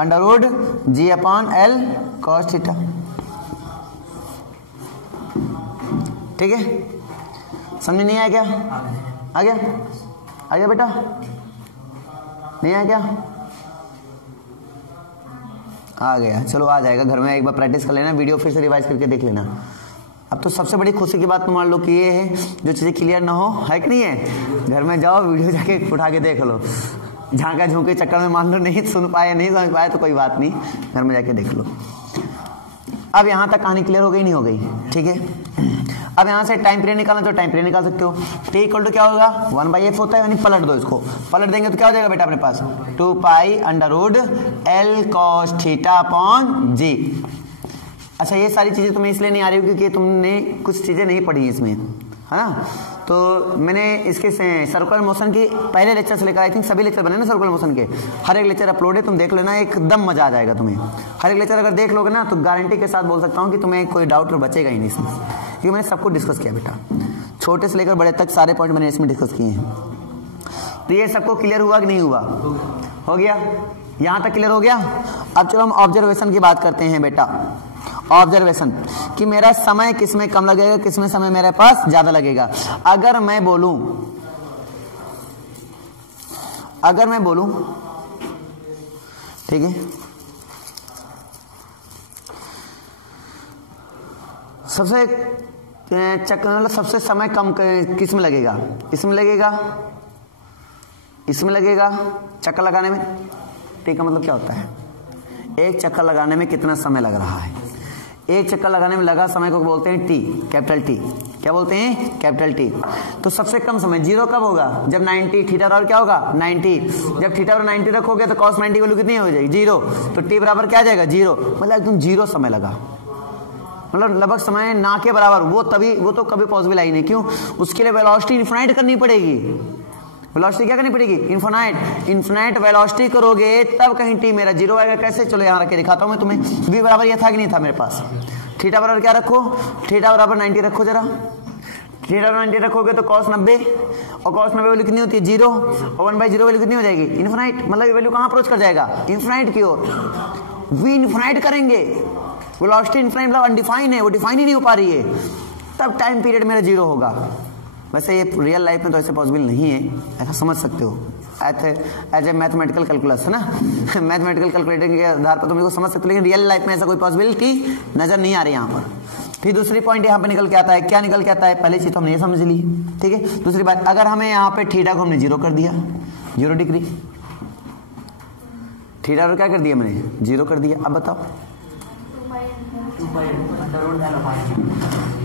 अंडर रूट जी अपॉन एल कॉस थीटा, ठीक है। समझ नहीं आया क्या? आ गया? आ गया बेटा? नहीं आया क्या? आ गया। चलो आ जाएगा, घर में एक बार प्रैक्टिस कर लेना, वीडियो फिर से रिवाइज करके देख लेना। अब तो सबसे बड़ी खुशी की बात मान लो कि ये है जो चीजें क्लियर ना हो, है कि नहीं है? घर में जाओ वीडियो जाके उठा के देख लो, झांका झोंके चक्कर में मान लो नहीं सुन पाए, नहीं समझ पाए तो कोई बात नहीं, घर में जाके देख लो। अब यहां तक कहानी क्लियर हो गई? नहीं हो गई? ठीक है। अब यहां से टाइम पीरियड निकालना तो टाइम पीरियड निकाल सकते हो। टी इक्वल टू क्या होगा? 1/f होता है, यानी पलट दो इसको। पलट देंगे तो क्या हो जाएगा बेटा अपने पास? 2 pi under root l cos theta upon g. अच्छा, ये सारी चीजें तुम्हें इसलिए नहीं आ रही हो क्योंकि तुमने कुछ चीजें नहीं पढ़ी इसमें, है ना। तो मैंने इसके सर्कुलर मोशन की पहले लेक्चर से लेकर आई थिंक सभी लेक्चर बने ना सर्कुलर मोशन के, हर एक लेक्चर अपलोड है, तुम देख लेना, एकदम मजा आ जाएगा तुम्हें। हर एक लेक्चर अगर देख लोगे ना तो गारंटी के साथ बोल सकता हूँ कि तुम्हें कोई डाउट बचेगा ही नहीं इसमें, क्योंकि मैंने सब कुछ डिस्कस किया बेटा, छोटे से लेकर बड़े तक सारे पॉइंट मैंने इसमें डिस्कस किए हैं। तो ये सबको क्लियर हुआ कि नहीं हुआ? हो गया। यहां तक क्लियर हो गया। अब चलो हम ऑब्जर्वेशन की बात करते हैं बेटा। ऑब्जर्वेशन कि मेरा समय किस में कम लगेगा, किस में समय मेरे पास ज्यादा लगेगा। अगर मैं बोलूं ठीक है, सबसे मतलब सबसे समय कम किस में लगेगा? इसमें लगेगा, इसमें लगेगा चक्कर लगाने में। टी का मतलब क्या होता है? एक चक्कर लगाने में कितना समय लग रहा है। एक चक्कर लगाने में लगा समय को बोलते हैं टी, कैपिटल टी। क्या बोलते हैं? Capital T. तो सबसे कम समय जीरो कब होगा? जब 90 थीटा बराबर क्या होगा? 90। जब थीटा बराबर 90 रखोगे तो cos 90 वैल्यू कितनी हो जाएगी? जीरो। तो टी बराबर क्या आ जाएगा? जीरो। मतलब एकदम जीरो समय लगा, मतलब लगभग समय ना के बराबर। वो तो कभी पॉसिबल आई नहीं। क्यों? उसके लिए वेलोसिटी इनफाइनाइट करनी पड़ेगी। वेलोसिटी क्या करनी पड़ेगी? इनफाइनाइट वेलोसिटी करोगे तब कहीं टी मेरा जीरो आएगा। कैसे? चलो यहां रख के दिखाता हूं मैं तुम्हें। v बराबर ये था कि नहीं था मेरे पास? थीटा बराबर क्या रखो? थीटा बराबर 90 रखो जरा। थीटा बराबर 90 रखोगे तो cos 90, और cos 90 वैल्यू कितनी होती है? जीरो। और 1/0 वैल्यू कितनी हो जाएगी? इनफाइनाइट। मतलब ये वैल्यू कहां अप्रोच कर जाएगा? इनफाइनाइट की ओर। v इनफाइनाइट करेंगे, वेलोसिटी इनफाइनाइट मतलब अनडिफाइन है, वो डिफाइन ही नहीं हो पा रही है, तब टाइम पीरियड मेरा जीरो होगा। वैसे ये रियल लाइफ में तो ऐसे पॉसिबल नहीं है, ऐसा समझ सकते हो एज ए मैथमेटिकल कैलकुलस, है ना। मैथमेटिकल कैलकुलेटर के आधार पर तुम इसको समझ सकते हो, लेकिन रियल लाइफ में ऐसा कोई पॉसिबिलिटी नजर नहीं आ रही यहाँ पर। फिर दूसरी पॉइंट यहाँ पे निकल के आता है। क्या निकल के आता है? पहली चीज तो हमने ये समझ ली, ठीक है। दूसरी बात, अगर हमें यहाँ पे थीटा को हमने जीरो कर दिया, 0 डिग्री, थीटा को क्या कर दिया मैंने? जीरो कर दिया। अब बताओ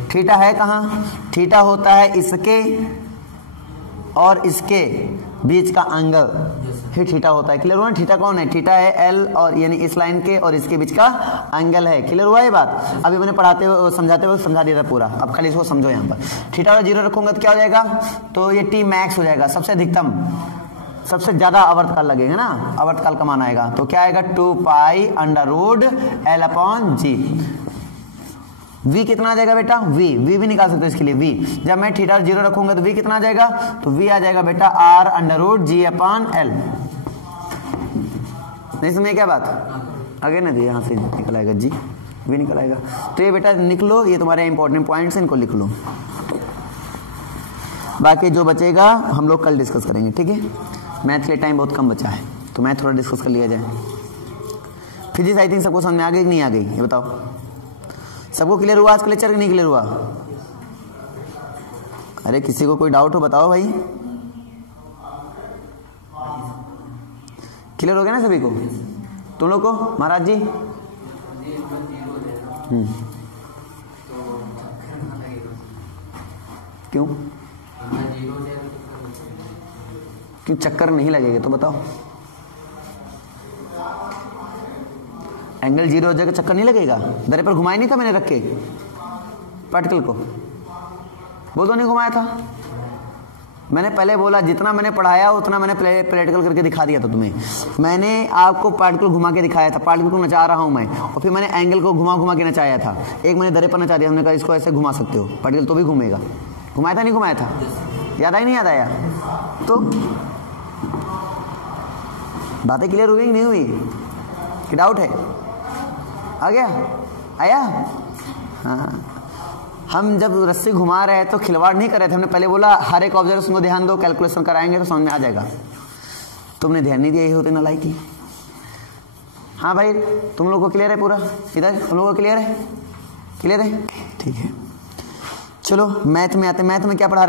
थीटा है कहाँ? थीटा होता है इसके और इसके बीच का एंगल, फिर थीटा होता है। क्लियर हुआ? थीटा कौन है? थीटा है एल, और यानी इस लाइन के और इसके बीच का एंगल है। क्लियर हुआ ये बात? अभी मैंने पढ़ाते हुए समझाते हुए समझा दिया था पूरा, अब खाली इसको समझो। यहाँ पर थीटा और जीरो रखूंगा तो क्या हो जाएगा? तो ये टी मैक्स हो जाएगा, सबसे अधिकतम, सबसे ज्यादा आवर्तकाल लगेगा ना, आवर्तकाल का मान आएगा। तो क्या आएगा? 2 pi under root l upon g. v कितना आ जाएगा बेटा? v भी निकाल सकते हो इसके लिए। v जब मैं थीटा 0 रखूंगा तो v कितना आ जाएगा? तो v आ जाएगा बेटा r अंडर रूट जी अपॉन एल। नहीं समझे क्या बात? आगे ना यहाँ से निकल आएगा जी, v निकल आएगा। तो ये बेटा निकलो, ये तुम्हारे इंपॉर्टेंट पॉइंट्स हैं, इनको लिख लो। बाकी जो बचेगा हम लोग कल डिस्कस करेंगे, ठीक है। मैथ के लिए टाइम बहुत कम बचा है, तो मैथ थोड़ा डिस्कस कर लिया जाए। फिजिक्स आई थिंक सबको समझ में आ गई कि नहीं आ गई? ये बताओ, सबको क्लियर हुआ आज का लेक्चर? नहीं क्लियर हुआ? अरे किसी को कोई डाउट हो बताओ भाई। क्लियर हो गया ना सभी को? तुम लोग को? महाराज जी क्यों क्यों चक्कर नहीं लगेगा तो बताओ। एंगल 0 हो जाएगा, चक्कर नहीं लगेगा। दरे पर घुमाया नहीं था मैंने रख के पार्टिकल को, वो तो नहीं घुमाया था मैंने। पहले बोला जितना मैंने पढ़ाया उतना मैंने प्रैक्टिकल करके दिखा दिया था तुम्हें। मैंने आपको पार्टिकल घुमा के दिखाया था, पार्टिकल को नचा रहा हूं मैं, और फिर मैंने एंगल को घुमा घुमा के नचाया था। एक मैंने दरे पर नचा दिया, हमने कहा इसको ऐसे घुमा सकते हो, पार्टिकल तो भी घूमेगा। घुमाया था नहीं घुमाया था? याद आया नहीं याद आया? तो बातें क्लियर हुई कि नहीं हुई कि डाउट है? आ गया? आया? हाँ, हम जब रस्सी घुमा रहे हैं तो खिलवाड़ नहीं कर रहे थे। हमने पहले बोला हर एक ऑब्जर्वेशन को ध्यान दो, कैलकुलेशन कराएंगे तो समझ में आ जाएगा। तुमने ध्यान नहीं दिया, यही होते नालायकी। हाँ भाई, तुम लोगों को क्लियर है पूरा? इधर तुम लोगों को क्लियर है? क्लियर है, ठीक है। चलो मैथ में आते। मैथ में क्या पढ़ा